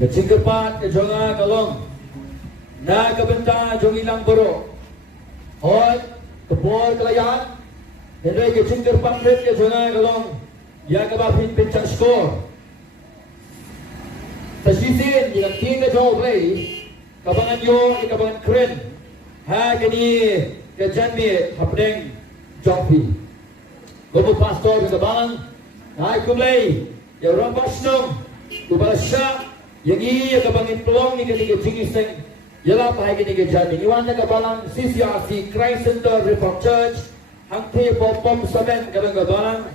Kecingkepat ke jonga kalong. Na kebenta jong ilang boro. Hoi kebor kelayan. Henry kecingkepat ke jonga kalong. Ya kebapin pencak skor. Tasyisin yang tiga jauh play. Kabangan yo, kabangan keren. Ha kini kejanmi hapdeng jompi. Gobo pastor ke kabangan. Hai kumlay. Ya orang pasnong. Kubala syak. Yang iya kabangin peluang ni kini kejingiseng. Yalah pahai kini kejanmi. Iwan na kabalang CCRC Christ Center Reform Church. Hangti pom saben kabang kabalang.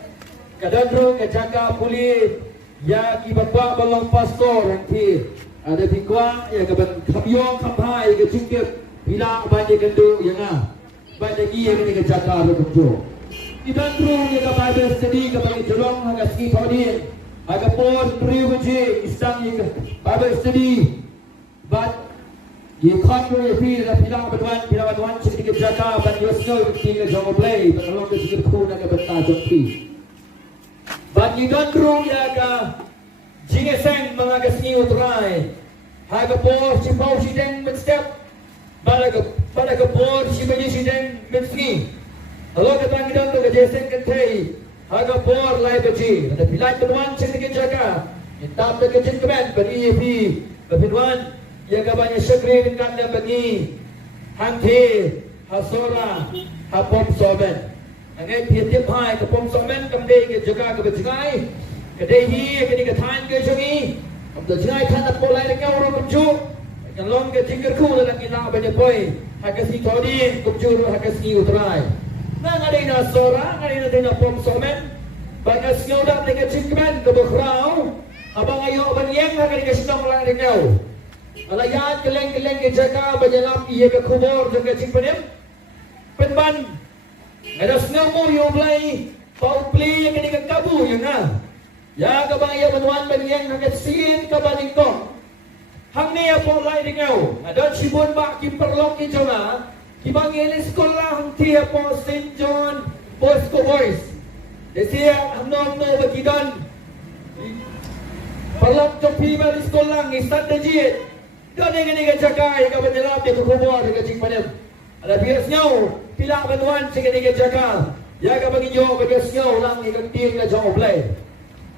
Kadandro kejaka puli. Ya kibapa balong pastor hangti. Ada pikwa ya kaban kamyong kampai kejingkip. Bila banyak kendu yang banyak iya kini kejaka berkunjung. Kadandro ya kababa sedih kabang jolong haga ski paudin. Haga pon priu je istang ya kababa sedih. But ye kanro ya bila batuan sedih kejaka ban yosno kini jongo play. Balong kejingkip kuna kabata jompi. Bagi dandru ya ka jingeseng mga kasni utray. Haga por si pau si deng menstep. Pada ka por si bayi si deng menski. Halo ka tangi dandru ka jeseng kentay. Haga por lai baji. Ada pilai tuan sing ke jaga. Itap ka jengkemen bagi pi bapiduan ya ka banyak sekre kan bagi hangti hasora hapom soben. Angai tiap hai kapong somen kamde ke jaga ke berjengai kedai hi ke ni kathan ke jongi kam to jengai than apolai le ngau ro kumju kan long ke tingker ku la kina banyak boy hakasi thodi kumju ro hakasi utrai na ngadai na sora ngadai na pom somen bagas ngau dak le ke jingkmen ke bokrau abang ayo ban yeng ha ke stong la le ngau ala yat keleng ke jaga bajalam iye ke kubor ke jingpenem penban ada senang mo yung play, pau play yang kini kekabu yang ya kabang ya menuan baniang nak sin kabaning ko. Hang ni apa lai dingau. Ada sibun bak ki perlok ki jonga. Ki bang ini sekolah hang ti apa St John Bosco Boys. Desi hamnom no bagi dan perlok topi bali sekolah ni strategi. Dan ini jaga ka banjelap dia kubur ke cing padam. Ada biasnya pila bantuan sekali ke jaga. Ya ka bagi jo bagi snow lang ni kan tim na jong play.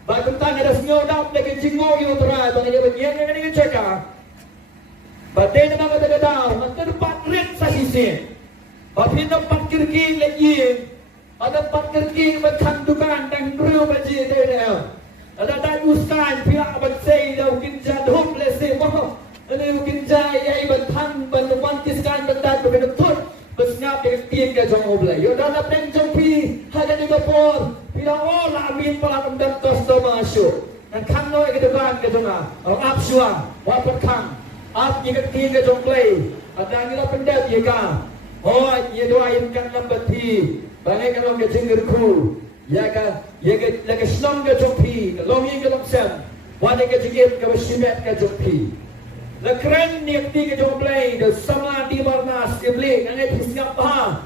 Ba kuntan ada snow dap lagi jingo yo try bagi dia bagi yang ni ke jaga. Ba de na mga tagadaw ang terpat rin sa sisi. Ba pinampat kirking lagi. Ada pat kirking magkandukan ng real baji de. Ada tay uskan pila ban say daw kinja hopeless mo. Ano yung kinjay ay bantang bantuan kiskan bantat begitu besngap dengan tin ke jong oblay. Yo dan apeng jong pi haga ni gapor. Pila oh la amin pala kendam tosto masuk. Dan kang noi ke depan ke jonga. Ang ap suang wapat kang. Ap ni ke tin ke jong play. Ada ni la pendap ye ka. Oh ye doain kan number 3. Bangai kan ke jingir ku. Ya ka ye ke la ke snong ke jong pi. Long yin ke long sam. Wan ke jingir ke simet ke jong pi. La keren ni akti ke jong play de sama di barnas ke play ngai pisngap ha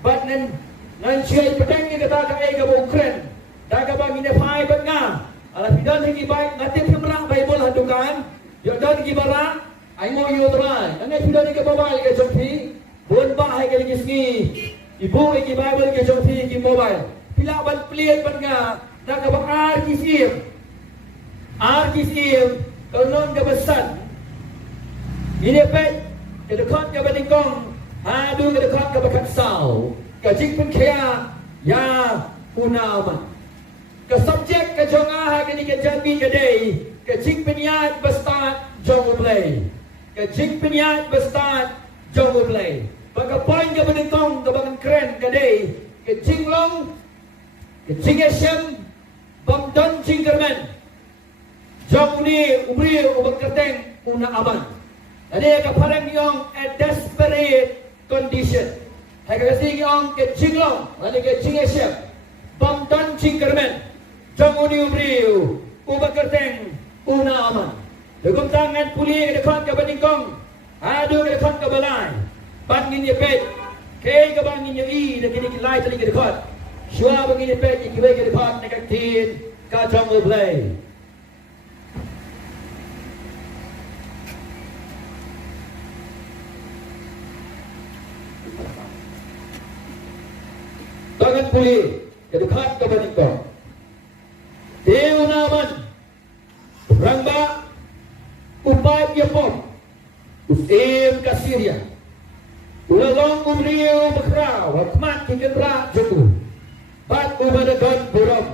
bat nan siai pedang ni kata ka ai ka bo keren da ka bang ni phai bat nga ala pidan ni bai ngate phimra bible hadukan yo dan ki bara ai mo yo trai ngai pidan ni ke mobile ke jong pi bon ba hai ke ni ibu ki bible ke jong pi ki mobile pila ban play bat nga da ka bang arkisir kalau ke besan ini pet ke dekat ke bandingkong hadu ke dekat ke bakat sau ke jing pun kaya ya punama ke subjek ke jonga ha ke ni ke jambi ke day ke jing penyat bestat jong play ke jing penyat bestat jong play baka poin ke bandingkong ke bakan keren ke day ke jing long ke jing esem bam don jing kermen jong ni ubri ubak kerteng una aman. Ada kaparang yang a desperate condition. Hai kasi yang ke jinglong, ada ke jingesep, bam dan jingkermen, jamuni ubriu, ubakerteng, una aman. Dugum tangan puli ke dekat ke bandingkong, adu ke dekat ke balai, bangin ye pet, ke bangin ye i, dah kini kilai tadi ke dekat, shua bangin ye pet, ikibai ke dekat, nekak tin, kacang ublay. kabangan puli kedukat kabaning ko Deo naman rangba upad yapon usim kasirya ulalong umriyo makraw hakmat kikendra jatuh bat umadagan buram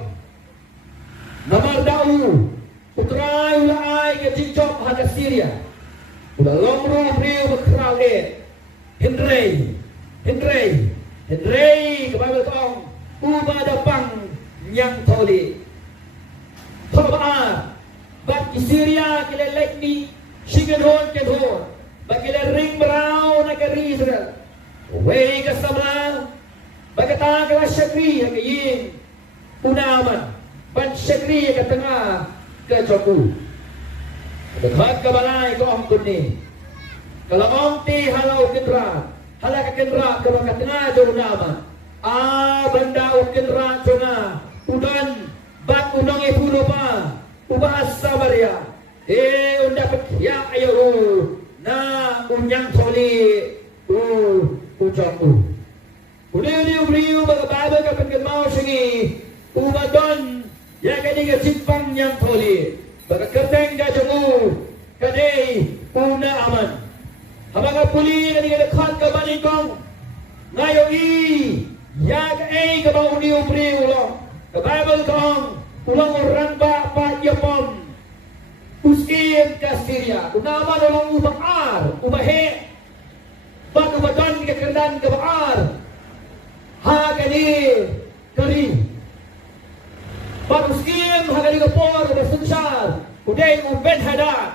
namardau utray ulay kajinjok hakasirya ulalong umriyo makraw Henry kebagal tong umadapang nyang toli Pabaan bat Syria kila ni Shigadon kedon bakila ring brown na ka Israel way kasama bagata ka Shakri kayin unaman ban Shakri ka tanga ka Joku daghat ka balay ko ang kunni kalamong ti halaw kendra halaka kendra ka mga tanga do unaman banda o kendra tanga udan bat unang ipuno pa ubahas sa Maria undapat ya ayo na unyang toli ucapu uli bagababa kapag mau singi ubadon ya kani ka sipang yang toli bagakerteng ka jungu kadai una aman habang puli kani ka dekat ka balikong ngayon ya ka ka ba uli ulo the Bible kong ulang orang pa Japon uskim ka Syria unaman ulang ubakar ubahe bag ubadan ka kerdan ka bakar ha kani kari bag uskim ha kani ka por basunsyar uday uben hadat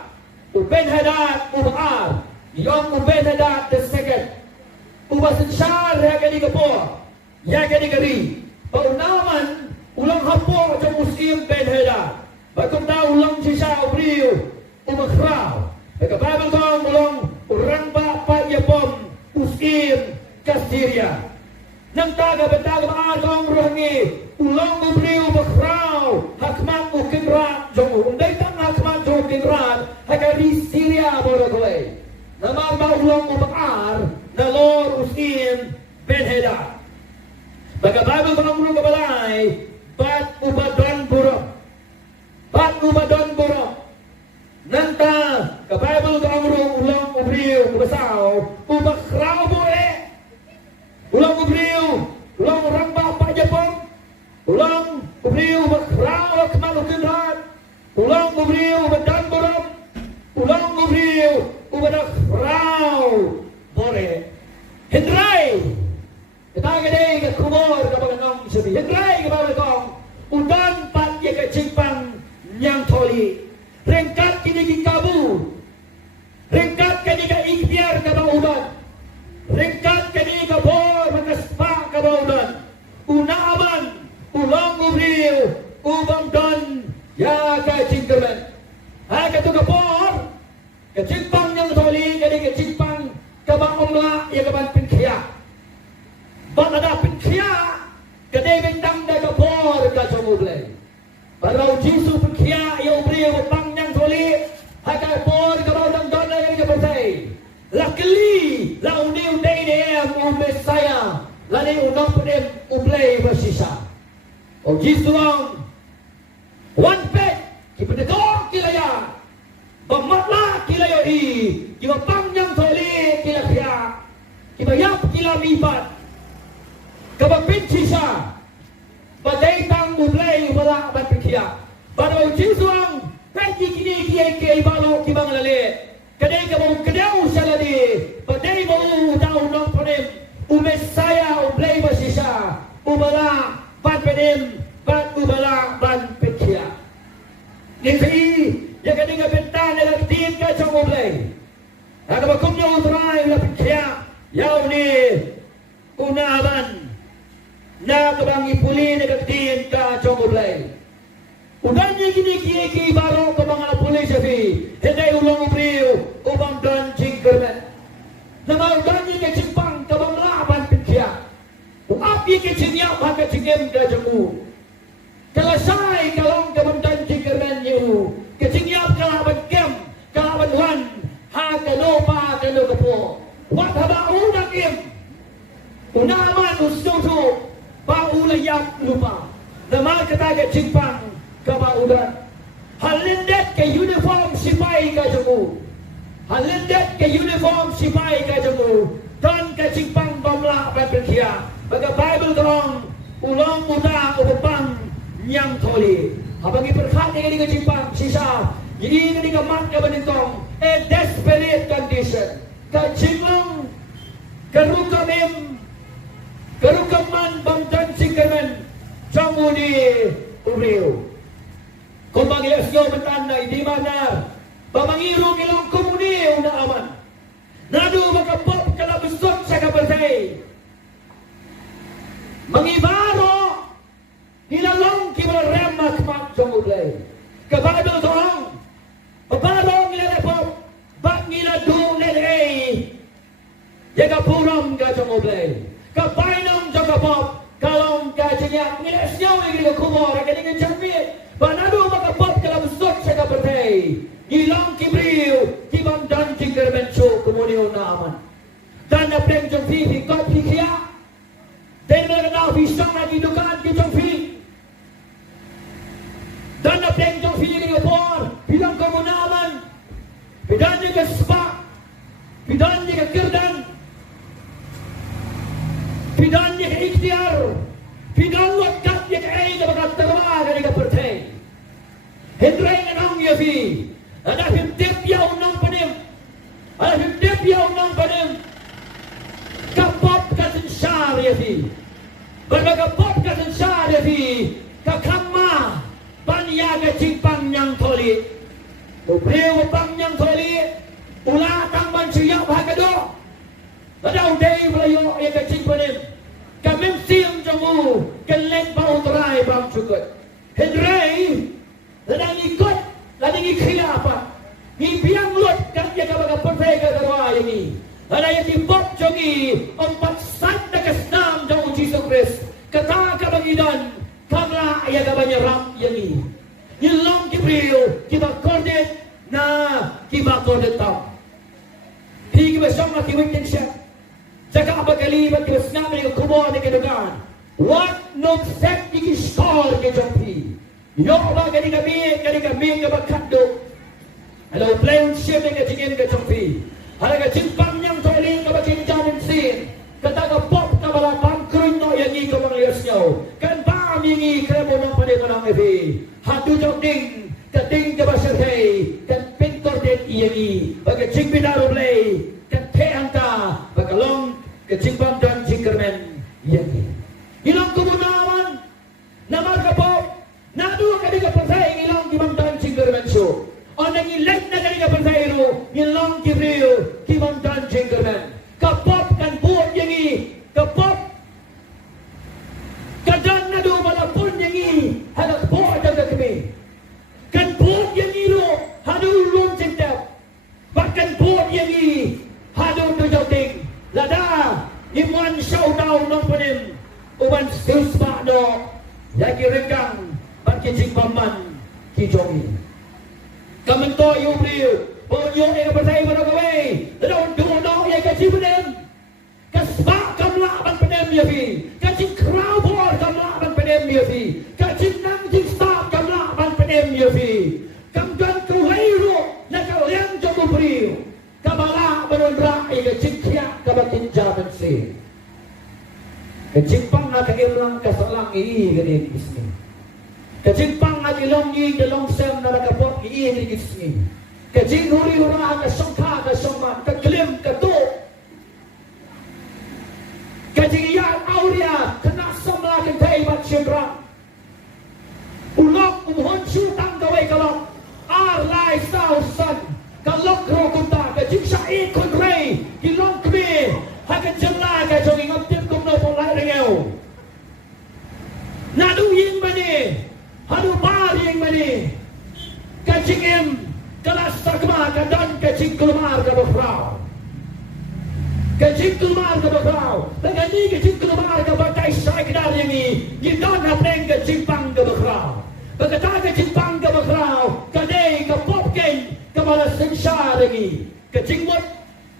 ubakar yung uben hadat the second ubasunsyar ha kani ka por ya kani kari paunaman ulang hapo sa muslim benheda bagong na ulang siya ubriyo umakraw nagkababal ko ang ulang urang ba pa yapon muslim ka Syria nang taga maadong ruhangi ulang ubriyo umakraw hakman ukinrat jong unday tang hakman jong ukinrat hagari Syria boragway namang ulang umakar na lor muslim benheda nagkababal ko ang ulang kabalay bat ubadan buruk nanta ka Bible ka amro ulang ubriyo kubasaw ubakraw ulang ubriyo ulang orang pa Japon ulang ubriyo ubakraw kemalukinat ulang ubriyo ubadan buruk ulang ubriyo ubadakraw bore Hendray kita gede ke kumor ke baganong sabi Hendray ke baganong udan pat ya ke cipang yang toli rengkat kini ki kabu rengkat kini ka ikhtiar ka baudan rengkat kini ka bor makaspa ka baudan unaman ulang ubriyo ubang don ya ka cingkerman ha ka tu ka bor ka cipang yang toli kini ka cipang ka baumla ya ka ban pinkhia ban ada pinkhia ka David dang da ka bor ka chomublay Parau Jisu perkhia ya ubriyo bang yang toli haka por ka baudang don ya ka persay luckily la uniu day dem Messiah la ni unang pedem ublay basisa o Jisu ang one pet kipedekor kilaya bamatla kilayo kiba bang yang toli kilakya kiba yap kilamipat kabang pinsisa Badai tang ublay wala ban pikya. Bado Jisuang peki kini kiai balo kibang lale. Kadai ka mau kedau saladi. Badai mau dau nong ponem. Umesaya ublay basisa. Ubala ban penem ban ubala ban pikya. Nisi ya kadai ka bentan na tin ka chong ublay. Ada bakum nya utrai la pikya. Yau ni unaban na kabangi puli na kaktiin ka chomoblay. Udan niya kini baro ka mga puli siya fi. Henday ulang ubriyo ubang don jingkerman. Na udan niya kachimpang ka bang laban pikya. Uapi kachinyap haka chingem ka jamu. Kalasay kalong ka bang don jingkerman niyo. Kachinyap kalaban kem, kalaban wan, haka lopa ka lo po. Wat haba unang im. Unaman ustuto. Bau siap lupa. Nama kata ke Jepang ke Maudan. Halindet ke uniform sipai ke jemu. Halindet ke uniform sipai ke jemu. Dan ke Jepang bamla berpergia. Baga Bible terang ulang muda upang yang toli. Habang iperkat dengan ke Jepang sisa. Jadi ini ke mat ke benintong. A desperate condition. Ke Jepang kerukaman bangtan singkaman jamu di Uriu. Kung mangilas nyo matanda, di mana pamangirong ilang komuni una aman. Nado makapop kalabusot sa kabartay. Mangibaro hilalong kibarema kamat jamu day. Kabado tohong pabarong ilalapop bak ngiladong lelay. Jaga puram ka jamu day. Kapainong jaga pop kalong kajinya ngilas nyo yung kumor kaningan jamit. Banado makapop kalabusot sa kabartay. Ilang kibriw kibang danjing kerbenso kumuniw na aman. Dan na pleng jong fi kot fi kya. Den mo na fisang na gidukaan ki jong fi. Dan na pleng jong fi ni por bilang komunaman. Bidan ni ka spa. Bidan ni ka kirdan. Bidan ni ka ikhtiar. Bidan wat kat ni ka ay na makatarwa ka ni ka pertay. Hendray nga nang yafi. Ada himtip yaw nang panim. Ada himtip yaw nang panim. Kapop kasensyar yafi. Berkapop kasensyar yafi. Kakama panyaga Jepang yang toli. Ubriw pang yang toli. Ulatang mansiyaw hagado. Ada uday malayo ya ka Jepang. Kamim siyang jamu. Kaleng pa utray bang sukot. Hendray. Ladang ikut. Ladang ikhiya apa? Biang lut kan dia kabaga pertega darwa ini. Ada yang dipop jongi empat sat na kasnam jong Jesus Christ. Kata kabangidan kamla ya kabanya ram yani. Yilong kibriyo kiba kordet na kiba kordet tau. Higi basong na kiwitin siya. Jaka abagalibat kiba snami ng kumo ni kidugan. What no set ikistor ke jompi. Yo ba gani kami ka bakado. Hello plan ship nga tingin ka chompi. Halaga Jepang yang toiling ka bakin jamin sin. Kata ka pop ka bala pangkruin no yang iko mga years nyo. Kan ba mingi kremo ng panimang ebi. Hatu jomding kating ka ba sirhay. Kan pintor din iyangi. Baga jingpinaro play. Kan teang ka. Bagalong ka Jepang dan jingkermen iyangi. Ilang kumunaman na magkapop. Nado kaniga pertay ilang kimamdan jingkermen show. Onang ilag na kaniga pertay ro ilang kibriyo kimamdan jingkermen. Kapop kan buot yangi. Kapop kadan nado malapun yangi. Hadak buot ang kami. Kan buot yangi ro hadu ulun cintap. Bahkan buot yangi hadu tujauting. Lada iman syaudaw nong panim. Uman suspa do. Yagi rekang Kijing paman kijongi. Kamento yung riyo. Ponyo ay kapatay mo na gawin. Dalawang duno ay kajibunim. Kasba kamlaban panem yafi. Kajing crowbor kamlaban panem yafi. Kajing nangjing stop kamlaban panem yafi. Kamdan kuhairo na kalyang jomong riyo. Kamala manundra ay kajing kya kabakin jaman si. Kajing pang nakailang kasalang iiganin isni. Kajingpang at ilongyi dalong sem na nakapot iinig isni. Kajing huri-huraan na songka na songman. Kaglim, kato. Kajing iyan auria kanasam laking taibat siyembra. Ulok umuhon syutang gaway kalok. Arlay sausan. Kalok rokunta. Kajing siya ikon ray. Kilong kami. Hagan jala kajong ingaptip kong no pong lai ringaw. Naduying mani. Hadu bar yang mani. Kajing em. Kelas sakma kadan kajing kelumar ke befrau. Kajing kelumar ke befrau. Dengan ni kajing kelumar ke bakai saya kedar yang ni. Gidan hapeng kajing pang ke befrau. Berkata kajing pang ke befrau. Kadai ke popken. Kepala sensar lagi. Kajing mut.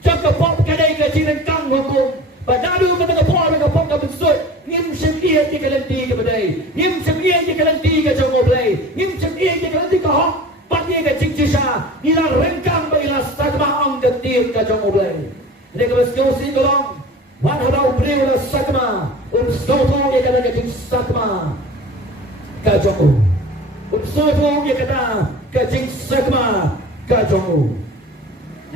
Jaka pop kadai kajing rengkang hukum. Badadu kata ke pop ke pop ke besut. nghiêm xem yên như cái lần ti cái bên đây nghiêm xem yên như cái lần ti cái trong ngô đây nghiêm xem yên như cái lần ti cái họ bắt như cái chính sa nila rengkang ba ila sagma ang cái ti cái trong ngô đây để cái bớt câu xin long wan hao brio la sagma stoto như cái chính sagma cái trong ngô stoto như cái chính sagma cái trong ngô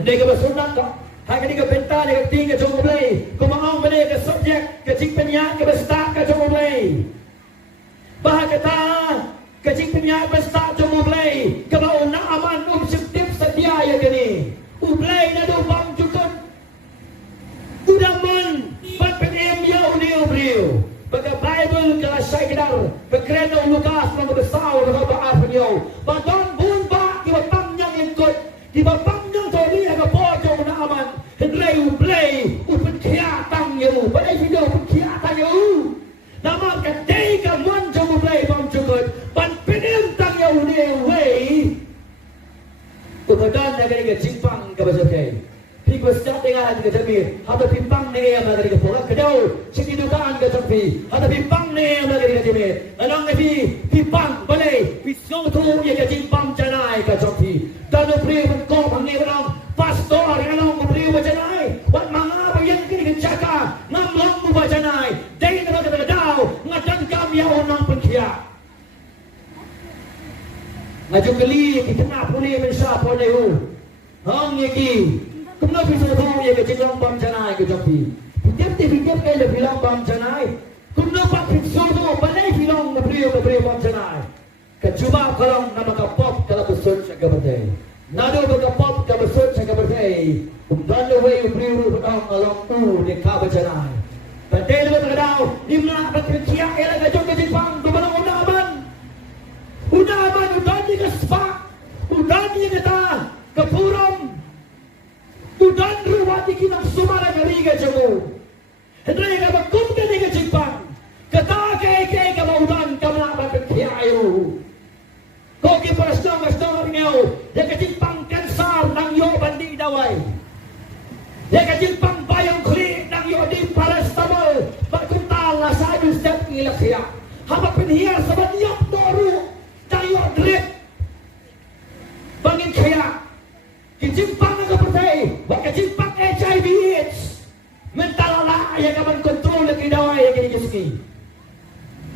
để cái bớt sundan đó hai cái cái benta cái ting cái trong đây, có mà ông bên đây cái subject cái chính penya cái besta cái trong đây, bah cái chính penya besta trong đây, cái mà ông aman trực tiếp sedia ya cái này, play na do bang jukun, udaman bat penem ya uniu brio, baga Bible cái sai cái dar, cái Lukas nó cái sao nó ba ar penyo, ba don bun ba cái bang yang ikut, cái bang yang thôi đi cái po trong na aman. Hendrai play upen kia tang you, badai video upen kia tang you. Nama kadai kaman jom play bang cukup, ban penem tang you ni way. Kemudian negara kita Jepang kepada saya. People start dengan kita jamir. Ada pimpang ni yang negara kita pola kedau. Sini dukaan kita jamir. Ada pimpang ni yang negara kita jamir. Anong ni pimpang balai. Pisau tu yang kita Jepang janai kita jamir. Dan upri menkau panggil orang pastor yang orang upri bacanai. Wat manga bayan kini kencaka. Ngamlang bacanai. Dari negara kita dau. Ngadan kami yang orang penkia. Ngaju kali kita nak pulih mensa pada you. Hang yaki. Kumno pisau tu yang kita Jepang bam janai kita jamir. Tiap kali bilang bam janai. Kumno pak pisau tu balai bilang upri bam janai. Kecuba kalau nama kapop kalau besar saya berdaya. Nado kapop kalau besar saya berdaya. Dan lewe beriru petang along di kabajanai. Berdaya lewe terkadau. Dimana berkerja ialah kajong ke Jepang. Kemana udaman udah di kespak. Udah di kata kepuram. Udah ruwat di kinang sumara ngari ke jemu. Hendrai ka bakum ke di ke Jepang. Kata ke udan kamla berkerja ayu. Koki perasaan ngau, dia kecimpang kansar nang yo bandi dawai. Dia kecimpang bayang klik nang yo di paracetamol, berkuntal lah saya setiap ilaksia. Haba penhiar sabat yok toru, tayo drip. Bangin kaya, kecimpang ang kapatay, kecimpang HIV/AIDS. Mental lah yang kaman kontrol lagi dawai yang kini jeski.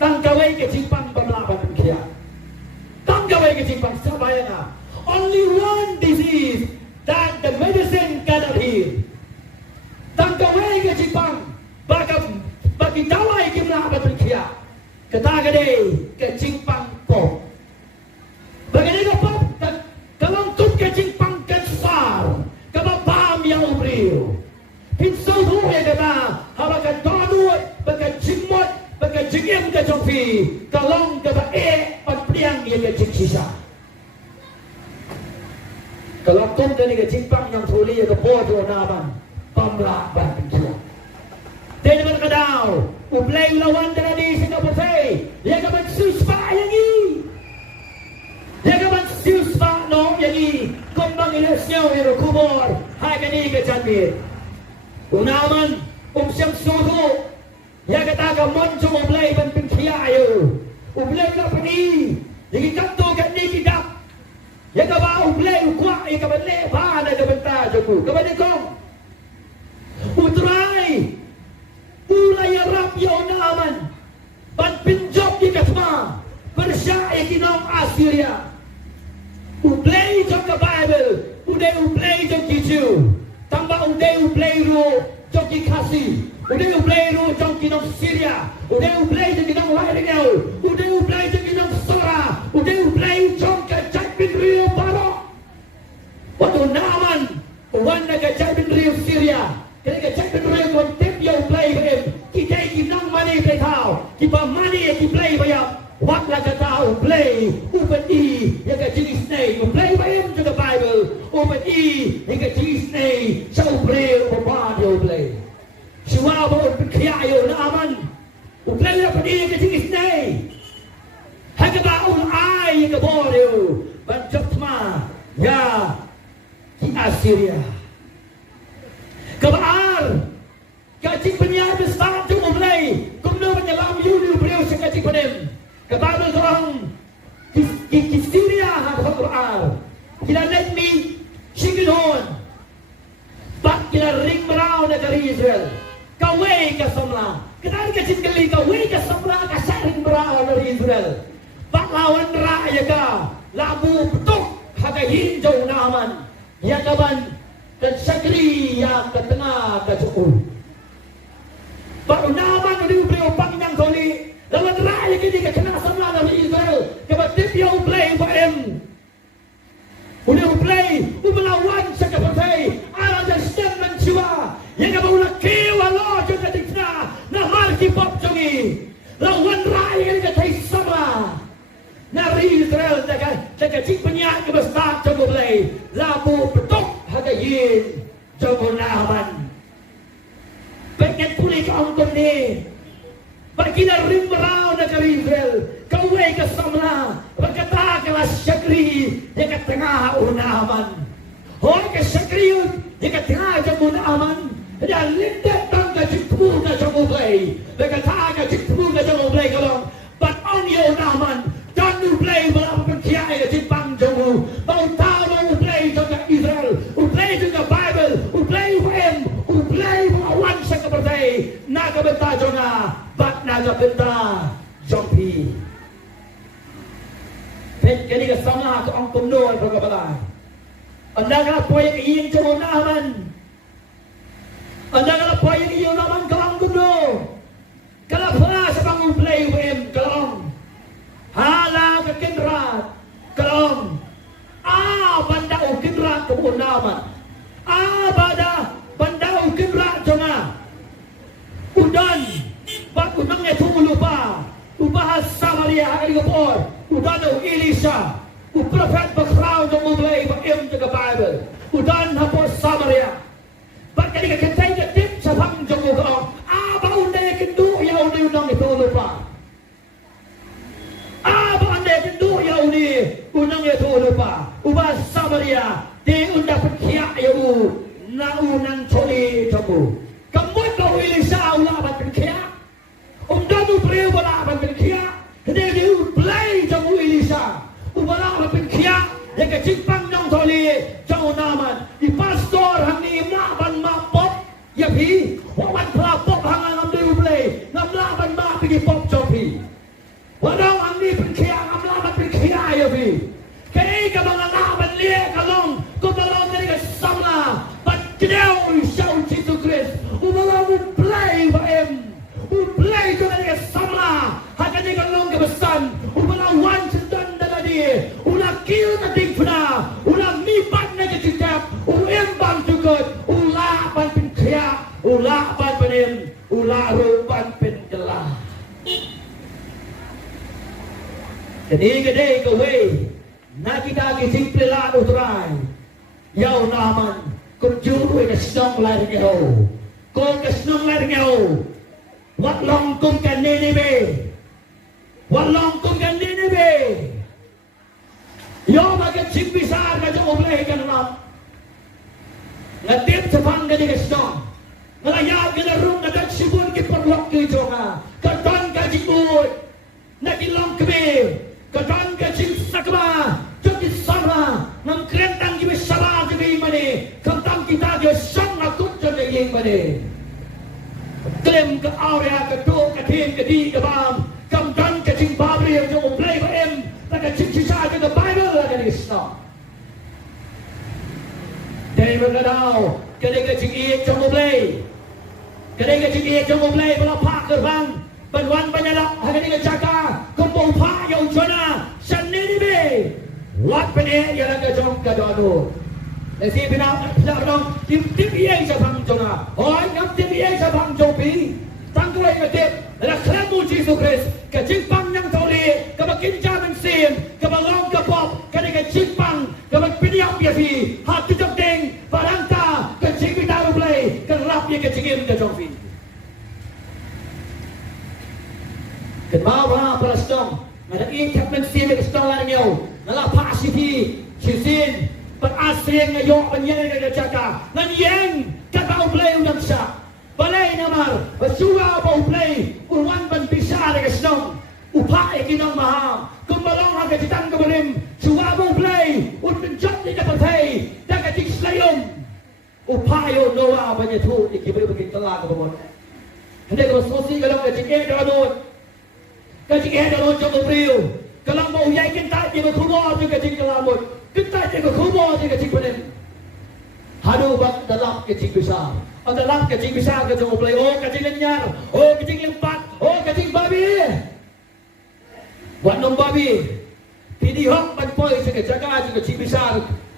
Tangkawai kecimpang pemelaban kaya. Tanggawai ke Jepang sabayana. Only one disease that the medicine cannot heal. Tanggawai ke Jepang bagi dawai kimna abat kia. Ketagade ke Jepang ko. Bagi ko kalong tut ke Jepang kansar. Kababam yang ubriu. Pinsau tu ya kata habakan donut baga jimot baga jigim ke jongfi. Kalong ke yang dia kecil sisa. Kalau tum dari kecimpang yang tuli ke bodoh naman, pamla berpenjara. Dia berkedau, ublay lawan dari Singapura. Dia kaman suspa yang ini. Dia kaman suspa no yang ini. Kumbang ilasnya yang kubur, hai kini kecambil. Unaman, siang suhu. Dia kata kaman cuma ublay berpenjara ayu. Ublay lah peni. Jadi kanto kat ni kita. Ya ka ba ublay ukwa ya ka bale ba na ka benta joku. Ka ba ni kong. Utray. Ulay rap ya unaman. Ban pinjok di kasma. Persya ya kinong Assyria. Ublay jok ka Bible. Uday ublay jok kichu. Tamba uday ublay ro jok kasi. Uday ublay ro jok kinong Syria. Uday ublay jok kinong Wairigel. Uday ublay jok kinong Sora. Uday ublay jok ka Jacpin Rio Baro. Waktu naman uwan na ka Jacpin Rio Syria. Kaya ka Jacpin Rio kon tip yo play ba em. Kita kinang mani play tao. Kipa mani ki play ba ya. Wak la ka tao play. Upan i ya ka jenis nay. Play ba em to the Bible. Upan i ya ka jenis nay. Sa ublay upan yo play. Siwa ba upan kaya yo naman. Ublay na pa di ya ka jenis nay. Hagaba ay ya ka boryo. Banjok ma ya ki Assyria. Kabaar kacing penyar besar tu mulai kumno panem kababel korang Syria ha Quran kila let me shikin bak kila ring merau negeri Israel kawai ka samla kenal ka kali kawai ka samla ka saring merau dari Israel bak lawan raya ka labu betuk hagahin jauh naman ya kaban dan syakri yang ke tengah ke cukup baru naman udah beli upang yang toli lawan raya kini ke kena samla dari Israel kebatip yang play em udah play melawan sekepatai ala dan statement jiwa yang kamu nak kewa lo juga dikna na marki pop jongi lawan raya kini ke tai samla dari Israel jaga cik penyak ke besar jago play labu betuk hagayin jago naman pengen pulih ke angkon ni bagi na rin merau negeri Israel kawai ke samla berkata kelas syakri yang ke tengah unaman hoi ke syakri yang ke tengah jago naman dan lindak tangga cik temu ke jago play berkata ke cik temu ke jago play kalong but on yo naman dan play melakukan kiai ke Jepang jago mau tahu mau play juga Israel play juga Bible play UM play melawan sekepatai naga benta jona bat naga benta jompi kini ke sama ke ang penuh berkabalai anda kalau poin ingin jago naman anda kalau poin ingin naman kalau penuh kalau pernah sebang play UM kalau hala ke kendrat kalau banda kendrat kebun naman banda kendrat jona udan bak unang itu lupa ubah Samaria hari kepor udan Elisha prophet background yang mulai em jaga Bible udan hapus Samaria bak kali ketai ketip sabang jago kau ba undai kendu ya undai unang itu lupa Kendu ya uni unang itu lupa ubah Samaria di undang perkiak ya na unang coli jamu kamu kau Elisha ulah bat perkiak damu preu bala bat perkiak dia play jamu Elisha ubala bat perkiak ya ke Jepang nang coli jauh naman di pastor hani maban mapop ya pi wan pelapop hang ngam dia play ngam laban ma pergi pop jopi wadang angni perkiak ya bi kay ka mga laban liya kalong kumalong dari ka samla but kinaw shout Jesus Christ umala mo play ba play ko dari ka samla haka ni kalong ka basan umala one sendan dala di ula kill na ding puna ula mipat na ka titap bang tukot ula ban pinkiya ula ban panim ula ruban pinjala jadi gede kawai nakita simple la utray yaw naman kurjuru ka snong lai ngeo kol ka snong lai ngeo wat long kum kan Nineveh yo maga chimbisar ka jo oblay kan ram ngatip sapang gede ka snong ngalaya ginarung ngadak sibun ki perlok ki jonga katon ka jibut nakilong kebe kadang kecil sakma jadi sama mengkerentang jiwa salah jadi mana kentang kita dia sang akut jadi yang mana klaim ke area ke do ke tim ke di ke bam kentang kecil babri yang jauh play em tak kecil sisa ke Bible ada di sana dari bergadau kedai kecil iak jauh play bala pak gerbang Banwan penyalak hari ini jaga kumpul pak yang jona seni ni wat pene yang ada jom kadado nasi binang tim yang sabang jona ngam tim yang sabang jopi tangguh yang tip adalah kelamu Jesus Christ ke Jepang yang toli ke makin jaman sim ke balong ke pop ke Jepang ke piniak biasi hati jodeng barangta ke Jepang taruh play ke rapnya ke Jepang ke jopi Kenapa perastong? Ada ikat mensim ke stong lang yaw. Nala pasiti sisin pag-asring ngayon panyan nga jaga. Nanyeng katao play unang siya. Balay namar, basuwa pa play uwan ban pisar ke stong. upaya kinang maha, kumbalong ang kajitang kabalim, suwabong play, unpenjot ni kapatay, dagating slayom, upayo noa banyak tu, ikibay bagay talak ka mo. Hindi ko susi ka lang kajing doon, kajing doon sa kubriyo, kalang mauyay kinta, di ko kumo di kajing kalamot, kinta di ko kumo di kajing panin. Hado ba dalam kajing besar? Ang dalam kajing besar kajing play, oh kajing lanyar, oh kajing limpat, oh kajing babi. Wanong babi, pinihok magpoy sa kajaga sa kajing besar,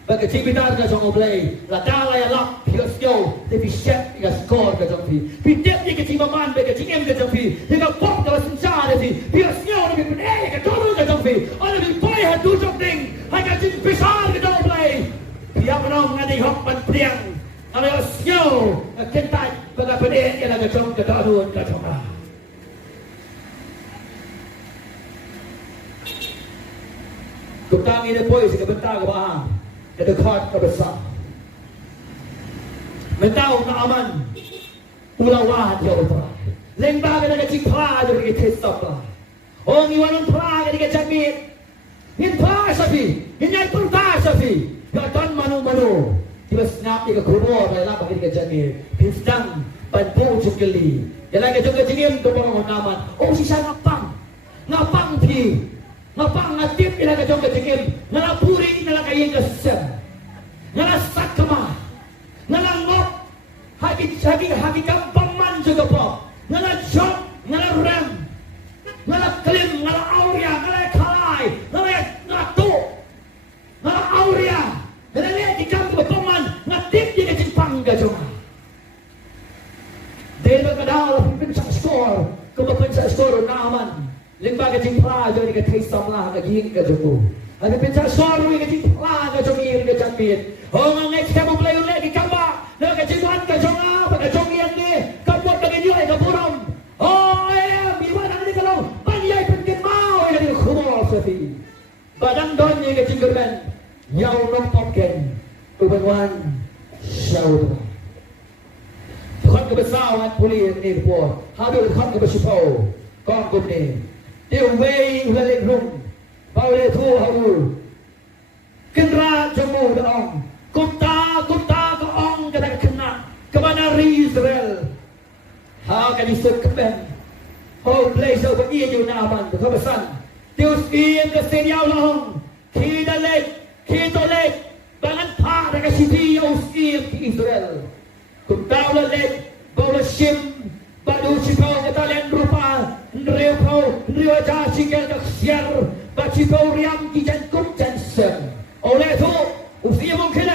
kajing besar kajing play, latala ya lak, pigas nyo, di pisyet, pigas skor kajing pi, pidip di kajing maman, kajing em kajing pi, hingga pop dalam sensa di pigas nyo, di pinay, kajong kajing pi, ano di poy hadujok ding, hay kajing besar kajing play, piyak menong ngadi hok magpriang, ano yung snyo, kentay, pagkapanin yan ang kajong kajong kajong Kung tangin na po sa kabanta ka ba na dekat ka basa. Mentao na aman, ulawan yaw pa. Lengbaga na kajing pa, yung ikitestap pa. O ngiwan ng pa, yung ikajamit. Yung pa sabi, yung yung pa sabi. Yung atan manu-manu. Diba snap yung kakumo, kaya lang bakit ikajamit. Pinstang, panpo chukili. Yan lang kajong tumang naman. O siya ngapang pi. Ngapang ngatip ila kajong kajingim, nalapuri nala kayeng kasem, nalasak kama, nalangop, hagi kampaman juga po, nalajok, nalarem, nalaklim, nalauria, nalakalay, nalatu, nalauria, nalalihat ikam kampaman, ngatip di kajingpang kajong. Dahil magkadal, pinsang skor, kumapinsang skor naman. Limbaga jing prajo ni katay samlah kaging kajuko. Ada pincar soru ni kajing prajo jongir ke jambit. Oh next kamu play ulit di kamba. Na kajiwan ka jonga pada jongian ni. Kapot dengan yoy kapuram. Oh biwan ani kalau panyai penkin mau ini khumol safi. Badang don ni kajing gerben. Yau nom popken. Ubenwan syau. Tuhan kebesaran pulih ni buat. Habis tuhan kebesipau. Kau kum ni. Dia way balik rum, balik tu haru, kenra jamu daong, kota kaong kada kena, kemana Israel, ha kan isuk keben, how place over ia ju naman, kebesan, Deus ian keseniau lahong, kita lek, bangan pa dekat sini Deus ian ke Israel, kota lek, bawa shim, badu sipau ketalian rupa. Nrio jasi kel siar baci kau riam kijan kum jansen oleh tu usia mungkin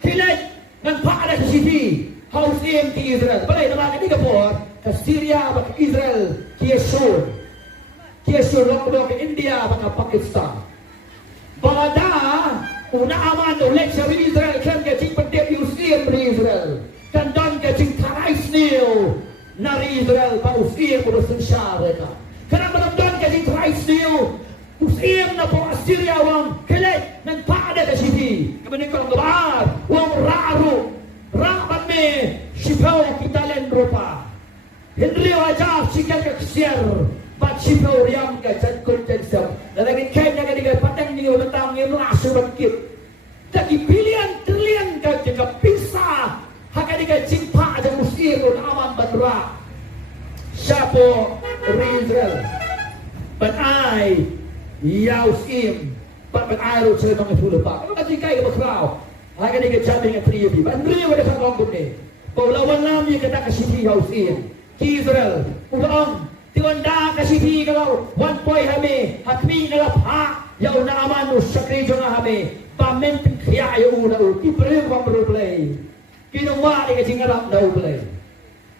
kilai dan pak ada ke sini haus im di Israel balai nama ini kapor ke Syria ke Israel kiesur lok ke India ke Pakistan balada una aman oleh syari Israel kan ke cing pendek usia di Israel kan dan ke cing tarai snil nari Israel pa usia ko sa syareta. Kana manamdan ka di Christ niyo. Usia na po Assyria wang kele nang paada ka siti. Kabani ko ang gabar wang raro. Rapan me sipaw kitalen ropa. Henry wajah sikal ka ksiar. Bat sipaw riam ka chan kontensa. Lalagin kain na kadiga patang niyo matang niyo laso bakit. Taki bilion trilion ka jaga pisa. Hakadiga cingpa aja musir on aman bandra. Siapo Israel. But I yaus im. But I ro chơi mga pula pa. Ano kasi kay makraw? Hakadiga jamming at tribi. Bandri wala sa kong ni. Paulawan nam yung kata kasiti yaus im. Ki Israel. Ulang. Tiwanda kasiti kalau. One point hami. Hakmi nalapha. Yaw na aman o sakrijo na hami. Pamentin kaya yung una o. Ibrahim pang play. Kinuha ni kajing arap na ublay.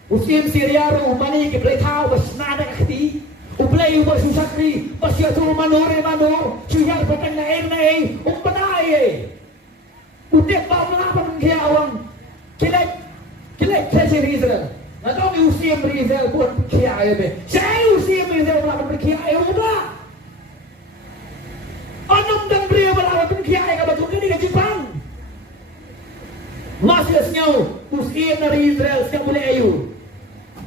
Usim Syria ro umani ke play tao bas nada kati. Ublay ubas usakri bas yatu manore suyar patang na umpanay eh. Utek pa melapan kaya awang kilek kasir Israel. Natong usim Israel pun kaya be. Saya usim Israel melapan kaya uba. Anong dan beliau melapan kaya ka batukan ni Jepang. Masih senyaw, usim dari Israel siang boleh ayu.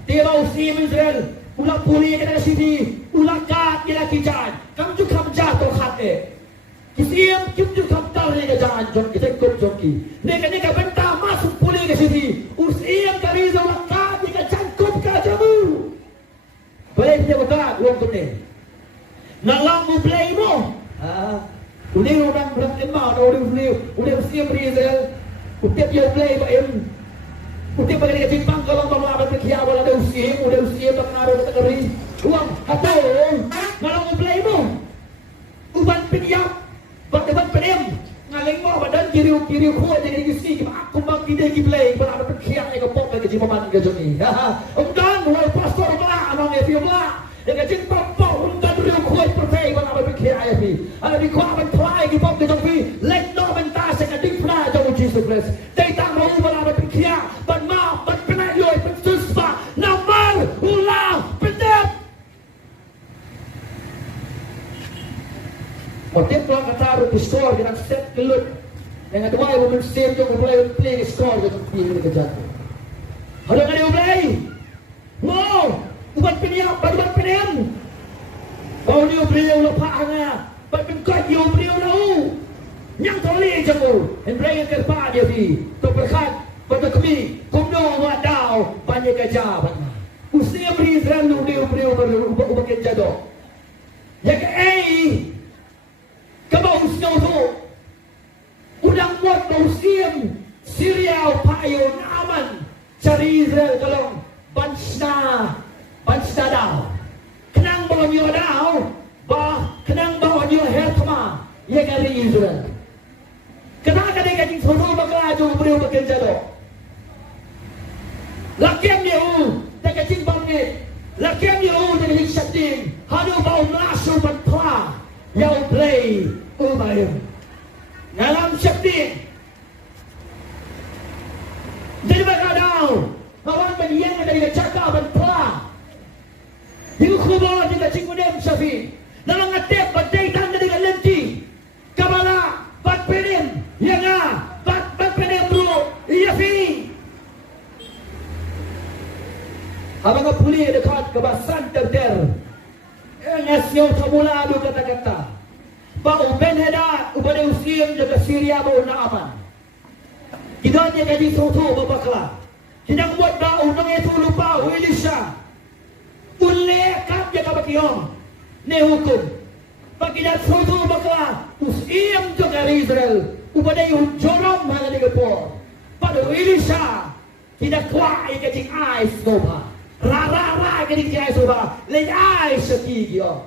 Tiba usim Israel, ulang pulih kita ke sini, ulang kat, gila kijan kam ju kam ja to khat e kisiam kim ju kam taw ne ga jan jon ki tek kop jon ki ne ka benta masuk puli ke sini usiam dari zaman ka ni ka jan kop ka jamu boleh dia buka uang tu ni nalang mu play mo uli orang berat lemah uli usiam Israel utiap dia play ba em utiap bagi ke Jepang kalau mau apa berkiau wala ada usiam pengaruh ke negeri uang atau nalang mu play mo uban piniap Bateban penem ngaling mo badan kiriu ko jadi gisi aku bang tidak play pada ada perkian yang kepop lagi di paman ke joni dan wal pastor bla among if you bla yang ke jin pop dan riu ko pertai pada ada perkian ya fi ada di kwa ban play di pop ke joni let no man ta se ka dik fra jo Jesus Christ dai tang mo pada ada perkian ban ma ban penai loi ban suspa namar ulah pedep Motif tuan kata harus di skor dengan set kelut. Yang kedua ibu mensave tu mulai play di skor dengan pilih kejat. Ada kan ibu play? Wow, buat peniap, buat peniam. Kau ni beliau lepas angah, buat pengkat ibu beliau lau. Yang toleh jamu, Henry yang kerpa dia di. Tu berkat, pada kami, kumno wadau banyak kejap. Usia beri Israel beliau berubah kejat dok. Yang ke Kabau usiau tu udang buat usiam Syria payo Naaman cari Israel kalau bansna dau kenang bawa nyo dau kenang bawa nyo hertama ye kari Israel kenang kadang kadang suruh bakal jo beriu bakal jalo lakiam dia tak kacing banget lakiam dia tak kacing sadim hadu bau melasu bantwa Yau play umayam ngalam syakti jadi bakadau kawan menyiang dari cakap dan pelah itu kubur di kacing kudem syafi dalam ngatep badai tanda dengan lenti kabala bat penim yang bat penim bro iya fi abang puli dekat kebasan terder ngasio tabula adu kata-kata bau benheda ubade usiam jaga Syria bau Naaman kidanya gaji soto babakla kidang buat bau nang itu lupa Elisha ulle kap jaga bakiom ne hukum pakidat soto bakla usiam jaga Israel ubade jorom hanga digapo pada Elisha tidak kuat gaji ais doba Rara gading jai soba le ai saki gyo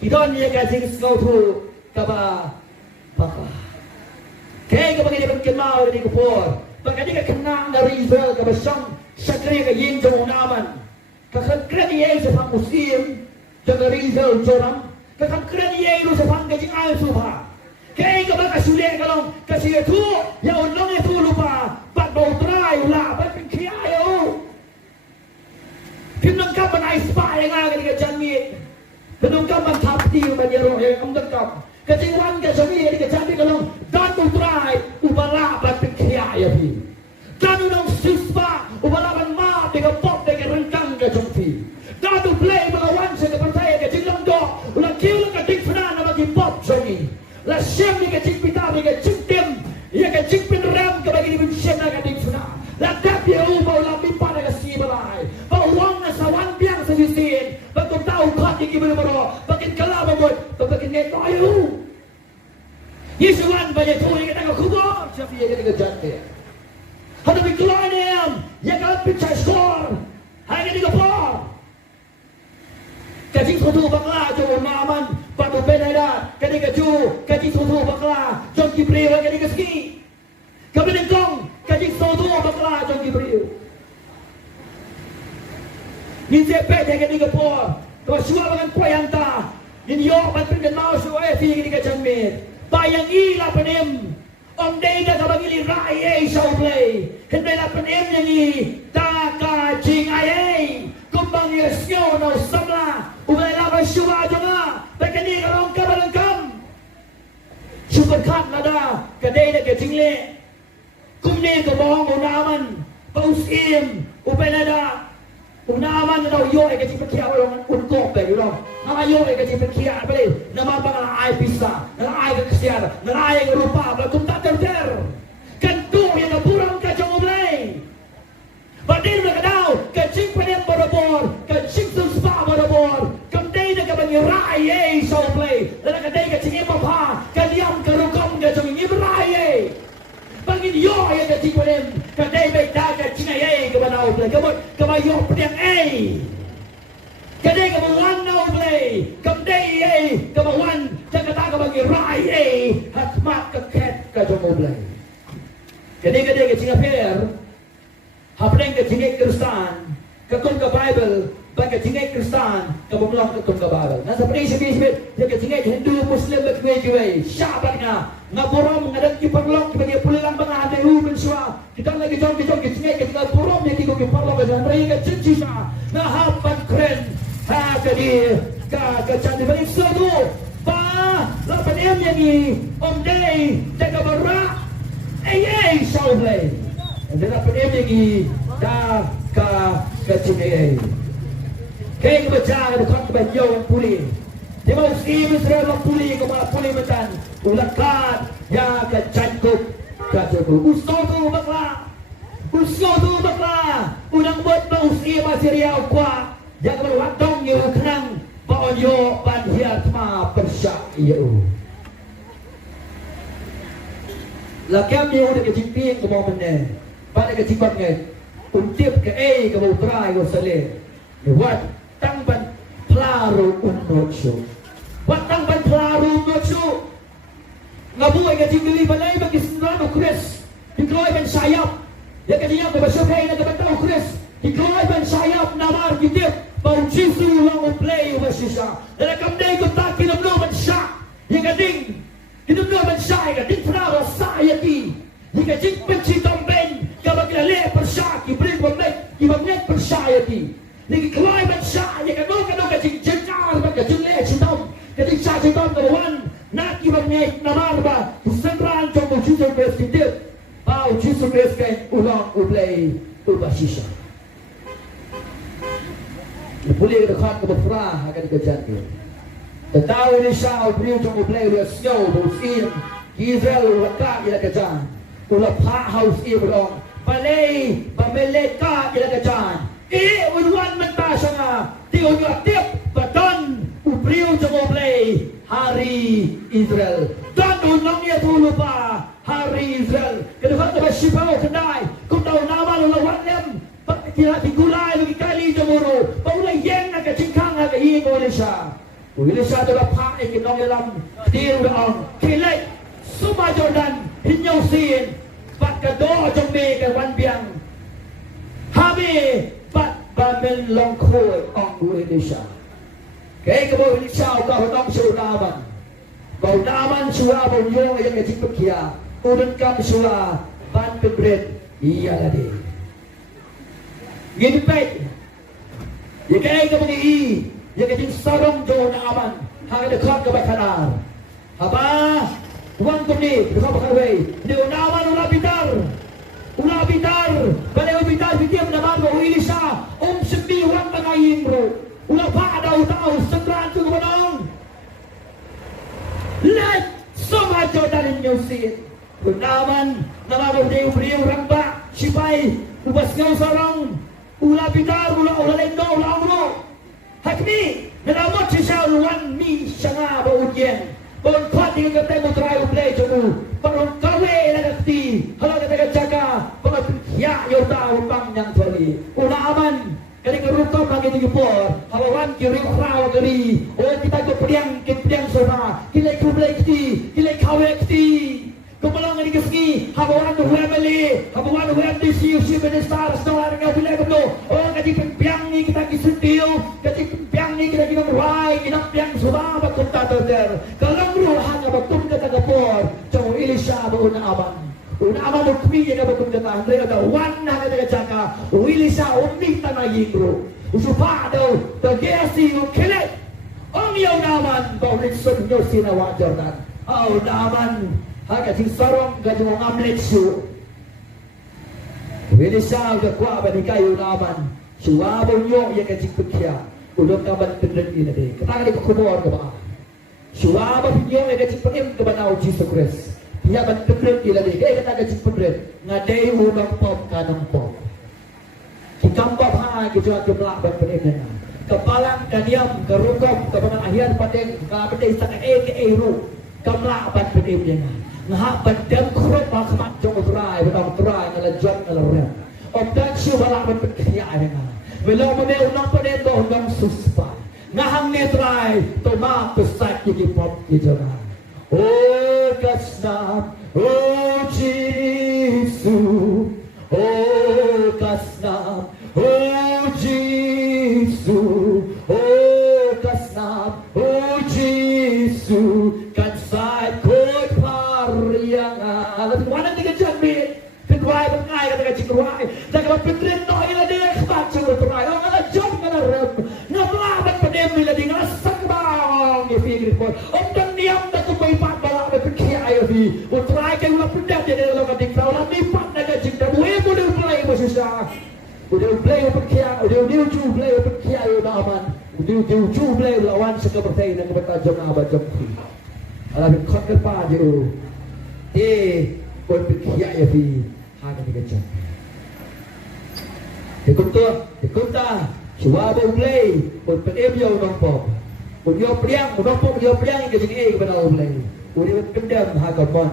kidon ye gading skau tu kaba papa kay ka bagay ban kemau di kupor bagay ka kenang dari Israel ka basang sakri ka yin jong Naaman ka kredi ye sa pang musim jaga Israel joram ka kredi ye lu sa pang gading ai soba kay ka ba kasule ka long kasi tu ya unong itu lupa bat bau trai ula bat pinkiayo Pinangkap banai spy yang agak dikejangi. Pinangkap mentapti banjaro yang amdakam. Keciwan kejami yang dikejangi kalau datu try ubala bat pikir ya bi. Datu nang sispa ubala ban ma dengan pop dengan rengkang kejampi. Datu play melawan sekepercaya kejilang do. Ulang kiu lang kedik fana nama ki pop jami. La shem ni kecik pita ni kecik tim. Ya kecik pin ram kebagi ni shem na kedik fana. La tap ya ubau la pipa na kasi balai. Uang nasawan biang sejusin, bagus tahu kat di kibul bero, bakin kalah membuat, bakin neto ayu. Yesuan banyak tu yang kita kubur, siapa yang kita kejar dia. Hada bikulah ni yang kalau pecah skor, hanya di kapal. Kaji tutu bakla jauh Naaman, batu benada, kaji kaju, kaji tutu bakla, jom kibriu kaji keski. Kemudian kong, kaji tutu bakla jom kibriu. Ni sepet yang kini kepor, kau suar dengan kuayanta, ni yok bantu dan mau suar fi kini kecamit, bayang ila penem, om deda kau bagi rai play, hendak la penem yang ni, tak kacing ayai, kumbang yesyo no sabla, umai la bersyuwa jonga, begini kalau kau berengkam, super kat nada, kedai dah kacing le, kumni kau bohong Naaman, pausim, umai nada. Unaman na daw yo ay kasi pakiya orang unko pe yo. Nga yo ay kasi pakiya pala. Nama bang ay pisa, na ay kasyar, na ay rupa, ba tum ta ter. Kanto ya na burang ka jong oblay. Badil na daw, kaching panem barabor, kaching suspa barabor. Kamday na ka bang rai ay sa oblay. Na kaday ka ching pa, kaliam karukom ka jong ibray. Bangin yo ay kasi panem, kaday bay dagat ching ay ka banaw oblay. Kamayo pedang ay. Kadai kamawan na oblay. Kamday ay kamawan kata bagi rai ay hatmat kaket ka jong oblay. Kadai ka Singapore hapdeng ka jingay Kristan katong ka Bible bagi jingay Kristan kabumlong katong ka Bible. Nasa prinsip-prinsip ka jingay Hindu Muslim magway-gway syabat nga ngaburom ngadan kipaglong kibagi pulilang mga hanay human siya. Kita lagi jong jingay ka burom yang kiko kipaglong ka jang rai ka jinsi siya na hapan kren ha kadi ka candi balik sadu pa lapan em yang ni om day jaga barak ay saublay dan lapan em yang ni da ka cindi kaya baca ada kan kebanyaw yang puli di mau Israel ang puli kumala puli matan ulakat ya ka cangkup ka jogo gusto tu bakla unang buat mau Syria kwa jangan wadong yu kenang baon yo ban hiat ma persyak yu lakam yu de kejiping ke mau mene pada kejipat ngai untip ke ke mau trai go sale wat tang ban plaru unrocho wat tang ban plaru unrocho ngabuai ke jingli balai bagi senano kris dikloi ban sayap ya kadinya ke basokai na kabantau kris dikloi ban sayap namar gidip bau jisu lang play wasisa dan kamday ko ta kinamloman siya yung kading kinamloman siya yung kading prawa sa ayati yung kading pensitamben kabaglali per siya kibring pamnek per siya ayati yung klaiman siya yung kading jenar kading lechitam kading siya sitam kawan na kibangnek namar ba kusentran jong bau jisu bes kidip bau jisu bes kay ulang play wasisa Pulih dekat ke berperah akan dikejanti. Tetapi ini syau beriu jom ublay ulah snow berusim Israel lekat ila kejan. Ulah pak haus ia berong. Balai bameleka ila kejan. Unwan mentah sana. Tiunya tiap badan beriu jom ublay hari Israel. Dan unang ia tu lupa hari Israel. Kedepan tu bersibau kedai. Kau tahu nama lawan lem. Kira digulay lagi kali jemuru paulay yen na kacingkang na kahingo Elisha Elisha tu pak ikinong ilam tiru daong kilay suma Jordan hinyaw sin bat kado jong me kawan biang habi bat bamen longkoy ong Elisha kay kabo Elisha ka hodong sunaman bau naman suwa bau yung yang kacing pekia udun kam suwa ban pebret iya ladi Ginpay, ya kaya ka magi ya kajing sarong jo na aman, hang dekat ke bakanar. Haba, tuan tumni, dekat bakarway. Di unaman ulah bitar, balai bitar bitiam naman mo Elisha, sembiwan pangayin bro. Ulah pa daw tao sengran tu kemanong. Let sama Jordan nyusit. Unaman naman mo beriu ramba, sipay ubas ngau sarong. Ulah bitar, ulah lendo, ulah ulo. Hakni, nalamot siya luwan mi siya nga ba udyen. Baon pati nga katay mo try play jomu. Baon kawe na nakti. Hala ka taga jaga. Baon ya yung tao pang niyang tali. Una aman. Kali ngerutop lagi di gipor. Hawawan kiri rawa gari. O kita ko pediang soba. Kilay kublay kti. Kilay kawe kti. Kumalang nga ni habawan ng family, habawan ng family siyo ministar, sa nga bilay ko no. O kati pimpiang ni kita kisuntiyo, kati pimpiang ni kita kinamruhay, kinampiang suba, batum tatater. Kalangruhan nga batum ka tagapor, so Elisha ba una aman ng kumiya nga batum ka tahan, rin na wan na ka tagatsaka, Elisha umita na yingro. Usupa daw, tagasi yung kilit. Ang yaw naman, baulit nyo sinawa Jordan. Aw naman, haka sing sarong gadung amlet su. Elisha udah kuat bani kayu naman. Siwa bonyo yang kecik pekia. Udah kaban pendek ini deh. Kita ada kekubur ke bawah. Siwa bonyo yang kecik pekim ke bawah Jesus Christ. Dia ban pendek ini deh. Kita kecik pendek. Ngadai udah pop kadang pop. Kita pop ha kita jumlah ban pendek ni. Kepalang kaniam kerukom kepalang ahian padeng kapete sangat ke eru. Kamla ban pendek ni. Ngah ban dem krop ma kemat jong utrai ban utrai ngala jom ngala rem. Obdan siwa ban pendek ni. Belum ada ulang pada itu ulang susah. Ngahang netrai, toma pesat jadi pop dijaga. Oh kasnam, oh Jesus, oh kasnam, oh Jesus, oh kasnam, oh Jesus. Kan saya kau pariangan. Lalu mana tiga jambi? Kedua bengai kata cikruai. Jangan petrin no ila dia kebat cikruai. Oh ngala jom ngala rem. Ngablaban pedem ila dia ngala sangbang di fikir pun. Om dan diam dah tu berlipat balak berfikir ayo fi. Utrai kau ulah pedam jadi dalam katik kau lah lipat naga cinta. Buat boleh play bersusah. Udah play berfikir. Udah uju play berfikir ayo daman. Udah uju play lawan sekebertai nak bertajam abad jom fi. Alah kot kepa je. Kau berfikir ayo fi. Hagan dikecam. Dikunta, siwa boleh, pun penebio nombor, pun dia priang ke sini kepada boleh, pun dia pendam hagan mon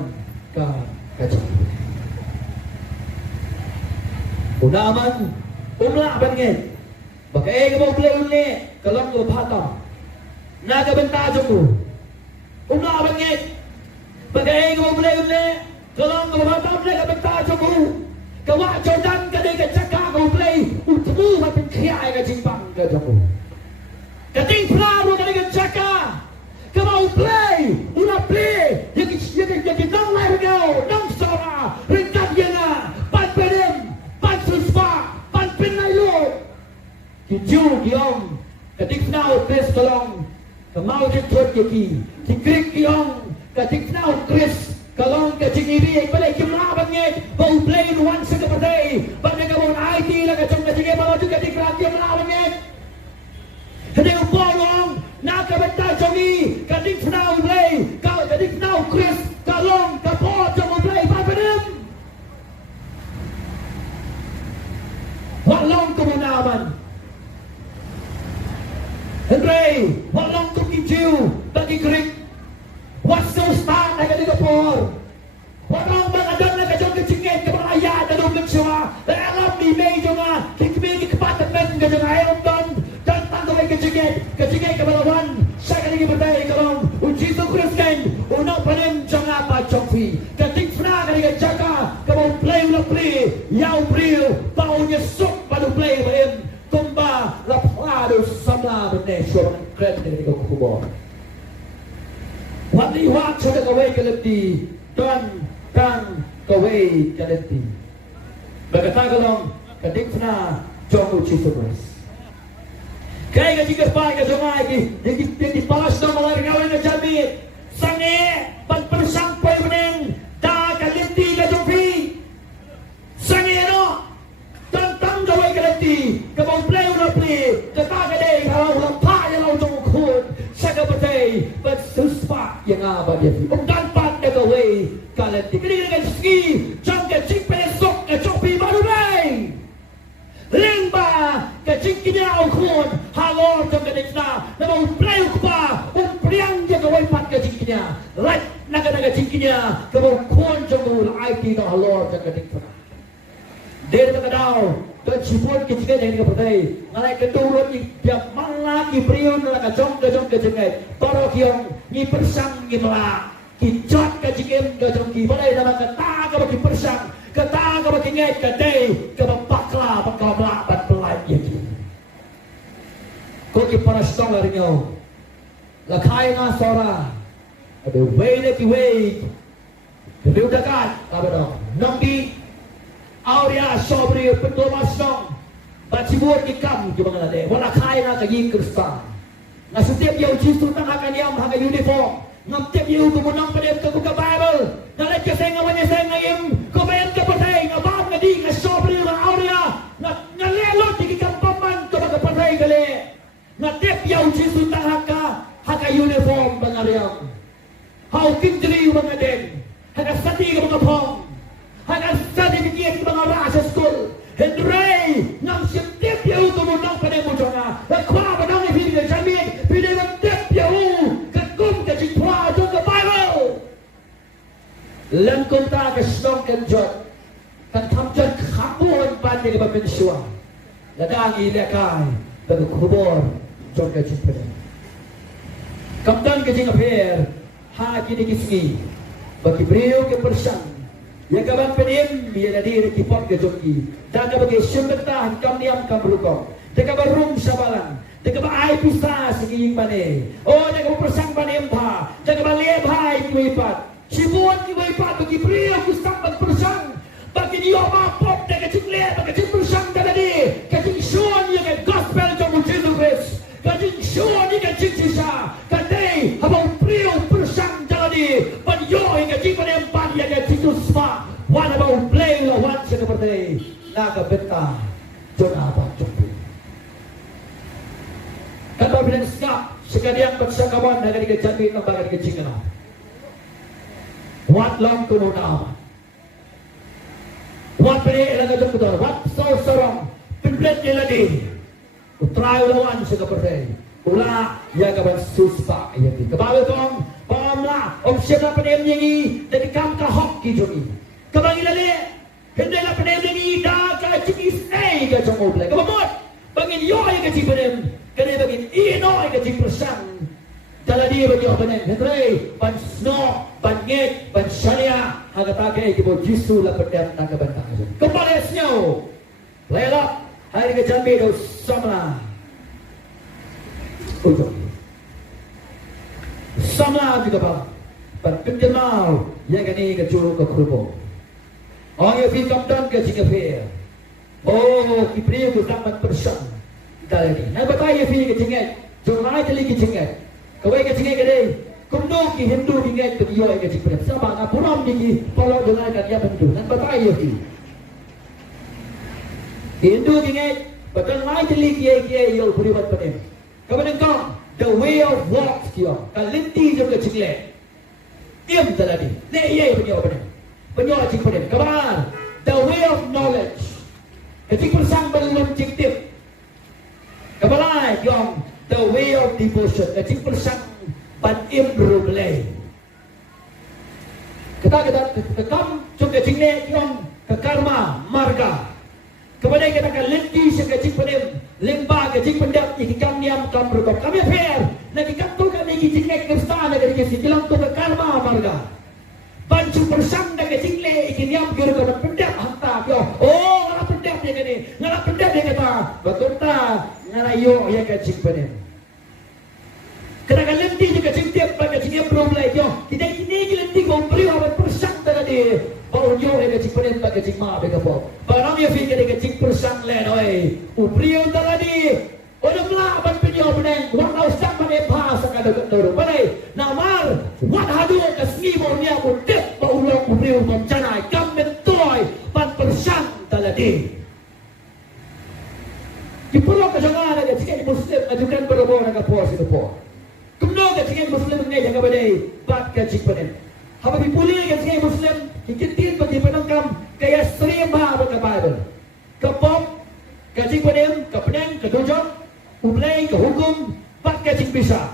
kacau. Unaman, umlah bangin, pakai ke boleh ini, kalau kau patah, naga bentar jemu, umlah bangin, pakai ke boleh ini. Kalau kau patah mereka bentar jemu. Kau Jordan kadai ke cakap kau play. Utemu macam kiai ke jimbang ke jemu. Kadai pelaru kadai ke cakap. Kau play. Ulah play. Yang nang lai kau. Nang sora. Ringkat yana. Pan pedem. Pan suspa. Pan penai lo. Kiju kiong. Kadai kenal Chris tolong. Kemau jemput yaki. Kikrik kiong. Kadai kenal Chris. Kalau kecik ini boleh jumlah banget, bau play luan sekebertai, banyak kawan IT lah kacung kecik ini malah juga dikerati jumlah banget. Hendak bolong, nak kebentar jongi, kadik kenal play, kau kadik kenal Chris, kalong kapot jom play, apa dem? Walong kemunaman, Henry, walong kekicau bagi kerik. Wasu stan nak di kapur. Orang mengadan nak jom kecingin ke ayah dan orang semua. Dalam di meja mah, kikmi kepatan ke jangan ayam dan tanggung kecingin ke balawan. Saya lagi berdaya kalau uji tu Kristen, unak panen jangan apa jomfi. Ketik fna kali jaga, kalau play, yau brio, baunya sok pada play berim. Kumba lapadu samla benih suara keren dari kubur. Wadi wat sudah kawai keleti dan kang kawai keleti. Berkata kalau kadikna jauh cipres. Kaya jika sepakai sungai di palas nama lari kawai nak jadi sange bersampai meneng dah keleti kajumpi sange no tentang kawai keleti kebau play udah play kata kadai kalau lempak yang lau jauh kun saya berday bersusah yang apa dia dan pat dia kawai keleti kini dengan ski jangan cik besok copi baru day limba kecik kini au kun halo jangan dekna nama play ukpa priang dia kawai pat kecik kini right naga cik kini kebau kun jangan IT no halo jangan dekna dia terkadau dan ciput kecik yang berday ngalai kedurun dia malaki priun laka jong kecengai baru kiong ni persang ni melak kijot kejikim kejong ki balai nama kata bagi persang kata bagi ngai kedai ke bakla melak bat pelai dia ki ko ki para stong lari ngau la kai na sora ada way dia udah kan apa dong nongdi Auria sobri betul masong, bacibur ikam ke Bangladesh. Wala kaya na kayi Kristen. Na setiap yang uji sultan akan yang hanga uniform. Ngam tiap yang kumunang pada ke buka Bible. Nalat ka saya ngawanya saya ngayim. Kumayan ka patay ngabab ngadi ngasobri na Auria. Ngalelot di kikam pamba school. Henry, nang siap tiap ya untuk menang pada mujona. Lekwa menang di film jamin, pilih tiap ya kekum ke cipra juga Bible. Lengkung tak kesenong kenjot, kan tamjot kabuan pandai keberpensuan. Ladangi lekai, berkubur juga cipra. Kamdan ke jingapir, hagi di kismi, bagi beliau ke persang. Ya kawan penim dia dari kipot ke joki. Dan bagi syukurta kam niam kam berukong. Deka barum sabalan. Deka ba ai pista segi mane. Oh deka persang panem tha. Deka ba le bhai kuipat. Sibuan kuipat bagi beliau kustak ban persang. Bagi dia ma pop deka cikle bagi cik persang tadi. Kacik suan ya ke gospel jom Jesus Christ. Kacik suan ya ke cik sisa. Kadai abang beliau persang tadi. Ban yo ya ke cik panem pan ya ke cik spa. What about play lo what seperti naga beta jona apa cukup. Kalau bilang siap sekalian bersakawan dari kejadian tempat dari kecingana. What long kuno nama. What play laga cukup. What so sorong pinplet lagi. Utrai lawan seperti. Ula ya kawan suspa ya ti. Kebawa tong pamla opsiapa penem nyanyi dari kam kahok kijoni. Kabang ilali, hindi na panemling ida ka chikis ay ka chongoble. Kabamot, bangin yoy ka chipanem, kani bangin inoy ka chiprasang. Taladi bagi opanem, Henry, ban sno, ban ngek, ban shalia, hagatake kibo jisu la pedam naga bantang. Kembali senyo, lelap, hari ka jambi do samla. Ujo. Samla juga bang, ban pinjamal, yang kani ka juru ka krubo. Orang yang fikam dan ke Singapura. Oh, kipri itu dapat persen. Dalam ini. Nak bertanya fikir ke Singapura. Jangan teli ke Singapura. Kau ke Singapura kedai. Kumdo ki Hindu tinggal tu dia ke Singapura. Sama nak puram di kalau dengan dia Hindu. Nak bertanya fikir. Hindu tinggal. Betul mai teli kiai yo beribat penem. Kau dengar the way of walk dia. Kalinti juga Singapura. Diam dalam ini. Ne ye punya apa ni? Penyolah cik pedim. Kabar. The way of knowledge. Cik persang belum cik tip. Kabar. Yang the way of devotion. Cik persang ban improve lay. Kita kam cik cik ne yang ke karma marga. Kemudian kita akan lenti cik pedim. Lemba ke cik pendap ni kam niam kam berkop. Kami fair. Nak kita tu kami cik ne kerstana dari kesi. Kilang tu ke karma marga. Bancu persang dah ke cikle ikiniam kira kau pendap hantar kau. Oh, ngala pendap dia kini, ngala pendap dia kata. Betul tak? Ngala yo ya ke cik penem. Kerana lenti juga cik tiap pada ciknya belum lagi yo. Kita ini lenti kau beri awak persang tadi. Bau yo ya ke cik penem pada cik ma bega po. Barang dia fikir ke cik persang len oi. Ubri yo tadi. Orang lah ban penyo beneng, wang ausap pane bahasa kada kedor. Pane, namar, wat hadu kasni mo niya mo dep baulong ubriu mamcanay kam mentoy ban persang taladi. Kipuro ka jangan ada sikit muslim ajukan berobor ka puas itu po. Kumno ka sikit muslim ngai jaga badai bat ka cik panen. Haba pipuli ka sikit muslim hikitin pati panangkam kaya stream ba ka Bible. Kapop ka cik panen, ka peneng, ka dojong Ulay ke hukum bat ke cing bisa.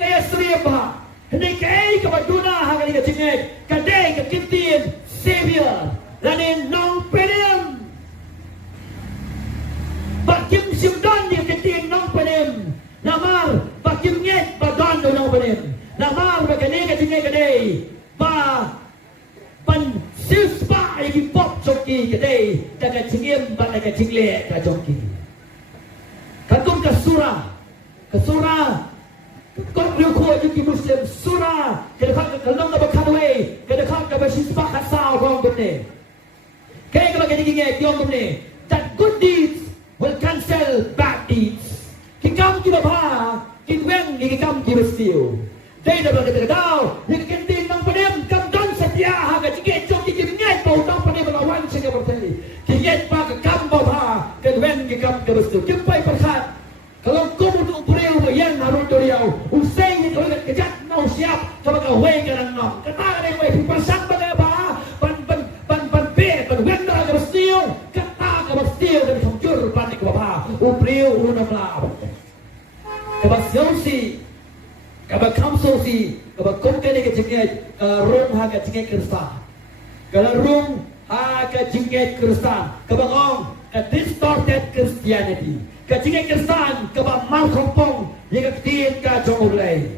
Kaya seriap bah. Hindi kay ka maduna hanggang ka cingeg. Kaday ka kintin savior. Lanin nong penem. Bakim simdan dia kintin nong penem. Namar bakim ngek badan do nong penem. Namar bagani ka cingeg kaday. Ba pan sispa iki pop joki kaday. Daga cingim bat daga cingle ka joki. Kagum ke surah, kau berukut juga Muslim surah, kadang kalau nak berkanway, kadang kalau bersifat kasar orang benda. Kaya kalau kita ingat orang benda, that good deeds will cancel bad deeds. Kikam kita bah, kikwen kikam kita steal. Day dah berkata kau, yang kentin nang pedem, kam dan setia harga cikgu jom cikgu ingat bau nang pedem melawan cikgu bertani. Kikit bah kam bah, kikwen kikam kita steal. Kipai perhat. Kalau kau untuk beriau yang harus beriau, usai ni kalau kejat mau siap, kalau kau way kerana nak, kata ada way persang pada bah, ban wen dah terus upriu unamla kaba siosi kaba kamsosi kaba komkene ke jinget rum ha ke jinget Krista kala rum ha ke jinget Krista kaba ngong ke distorted Christianity ke jinget Krista kaba mal kompong ye ke tien ka jong oblay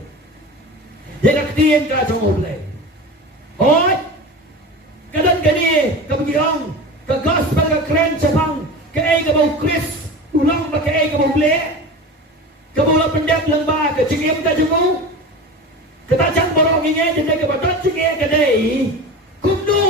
ye ke tien ka jong oblay hoi kadan kani kabiong ka gospel ka kren chapang ka ay ka bau Chris ulang ba ka ay ka bau ble ka bau la pendap lang ba ka chingem ka jumu ka ta chang borong nge jende ka batot chinge ka dei kumno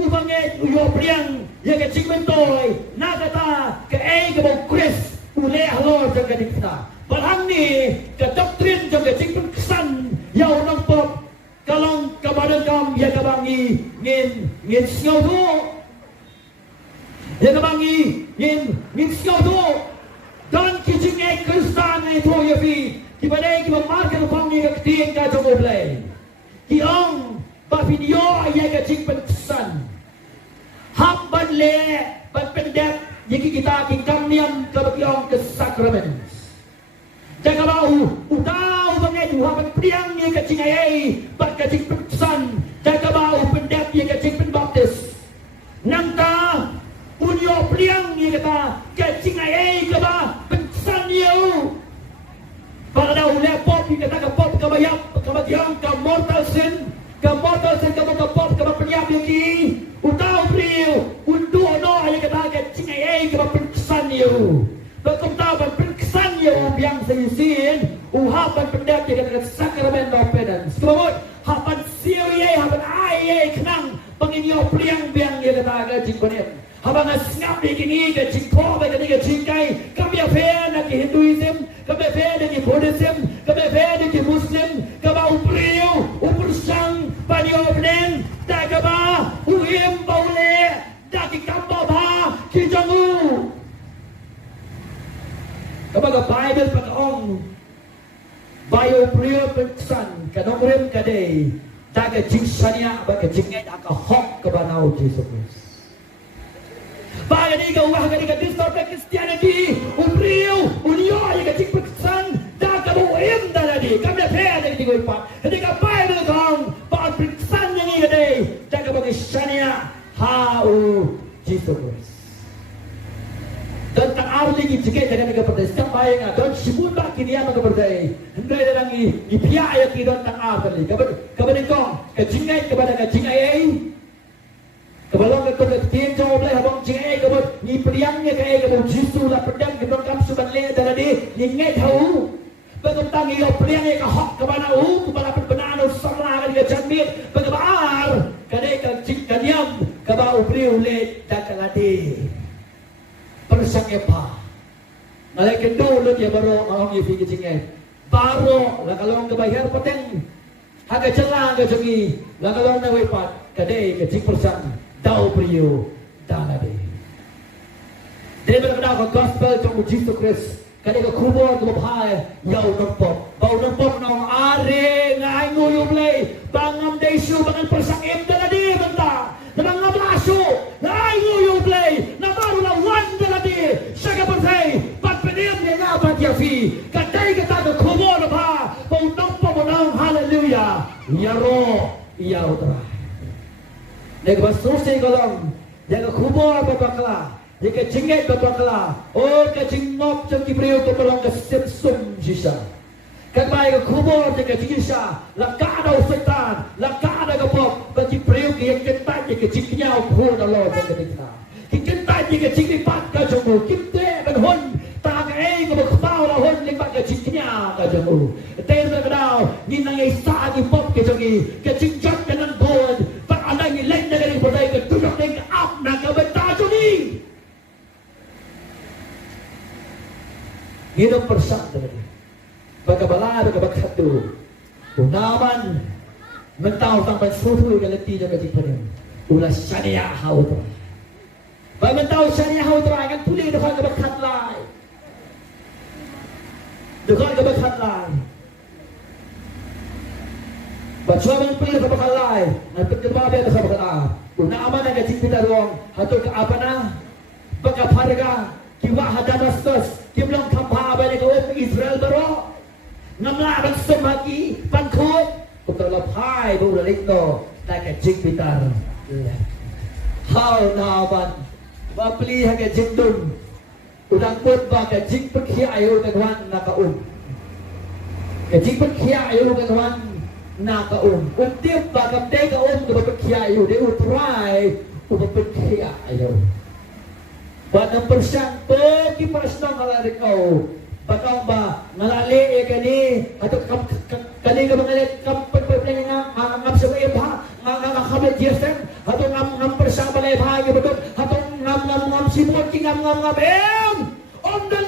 ubange uyo priang ye ka chingmen toy na ka ta ka ay ka bau Chris ule halor jang ka dikta balhang ni ka doctrine jang ka chingmen kesan yaw nang pop kalong kabadan kam ya kabangi ngin snow do ya kabangi ngin snow do dan kijing ek Kristan ni to ya fi ki badai ki mark ka pangi ka tin ka jo blai ki ong ba video ya ka ching pensan hab ban le ban pendek yiki kita ki kamniam ka bagyong ke sakramen jaga bau utau bangai tu haban priang ni ka ching ai bat ka ching pensan jaga bau pendek ye ka ching pen baptis nangta punyo priang ye ka ching ai ka ba pensan yo pada ule pop ye ka pop ka bayap ka bagyong ka mortal sin ka pop ka penyap ye ki utau priu undu no ye ka ching ai ka pensan yo berkata berkesan ya biang seisin uhapan pendek dengan sakramen of penance kemudian hapan siuye hapan aye kenang penginyo priang biang ya kata aga jingkonet hapan ngap dikini ke jingko ke ni ke jingkai kami affair nak Hinduism kami affair dengan Buddhism kami affair dengan Muslim kami upriu upursang panyo peneng tak kaba uhim baule tak kambau ba kijangu kabaga Bible pag-ong bayo priyo pensan kanong rim kadey daga jingsanya baga jingay aka hok kabanaw Jesus Christ baga ni ka uwah ka distorted Christianity upriyo unyo ay ka jing pensan daga buim daladi kami pera ni ko ipat hindi ka Bible kong baga pensan ni kadey daga baga shania hau Jesus Christ dan tak arli jika jangan mereka berdaya setiap bayang dan sibun bak kini yang mereka berdaya hendak ada lagi pihak yang kita tak arli kepada kau kejingai kepada kejingai kebalong kepada tim jawab lah abang jingai kepada ni periangnya kaya kepada jisu lah pedang kepada kamu suban le dan ada ni ngai tahu bagaimana ia periangnya ke hak kepada kepada penbenaran salah kan dia jamit bagaimana kadai kejingan kepada ubri ulet dan kaladi persang apa nalai kendo lu dia baru orang ye fikir jingai baru la kalau ke bayar peteng haga celang ke jengi la kalau na wepat kadai ke jing persang dau priyo dalade dia berkata gospel trong Jesus Christ kadai ke kubur ke bahai yau nompok bau nompok nong are ngai nguyu play bangam desu bangan persang em dalade benta nang ngablasu ngai nguyu play na baru la wan Saka bertai, pat penem dia ngapa dia fi. Katai kata ke kubur apa, bau nampak menang haleluya. Ya roh, ya utara. Nek basur se golong, dia ke kubur apa bakla, dia ke jinget apa bakla. Oh ke jingop jeng kibriu ke pelong ke sepsum sisa. Katai ke kubur dia ke jingisa, laka ada setan, laka ada kepop, bagi priu ke yang ketat dia ke jingnyau pun Allah jeng kita. Kita jika cik lipat ke jemu, kita berhon tak ke berbau lah hon lipat ke ciknya ke jemu. Tapi berkedau ni nangai sah ni pop ke jemu, ke cikjat dengan bon, pak ada ni lain dari berdaya ke tujuh dengan up nak ke betaju ni. Hidup persat tadi. Bagaimana bagaimana tu? Unaman mentau sampai suhu ke letih jaga ciknya. Ulah syariah hau tu. Bagaimana tahu syariah utara akan pulih dengan keberkat lain. Dengan keberkat lain. Baca dengan pulih keberkat lain. Nanti kedua dia keberkat lain. Una aman yang kecil kita ruang. Atau ke apa na? Bagaimana harga? kiwa Damaskus kimlong kampa ba ni ko Israel baro ngamla bang sumagi pangkut utala phai bu lalik no na ka jing pitar how nawan ba pli ha ka jindun udang put ba ka jing pekhi ayo ka wan na ka ka jing pekhi ayo ka wan na ka tiap ba ka de ka ka pekhi ayo de utrai pekhi ayo ba number sang pagi prasna ngalarik kau bakang ba ngalali kani atau kani ka mangalit kam pagpaplan nga ngam sa may ba nga khabet yesen atau ngam persa balay ba ge betul atau ngam simot ki ngam dan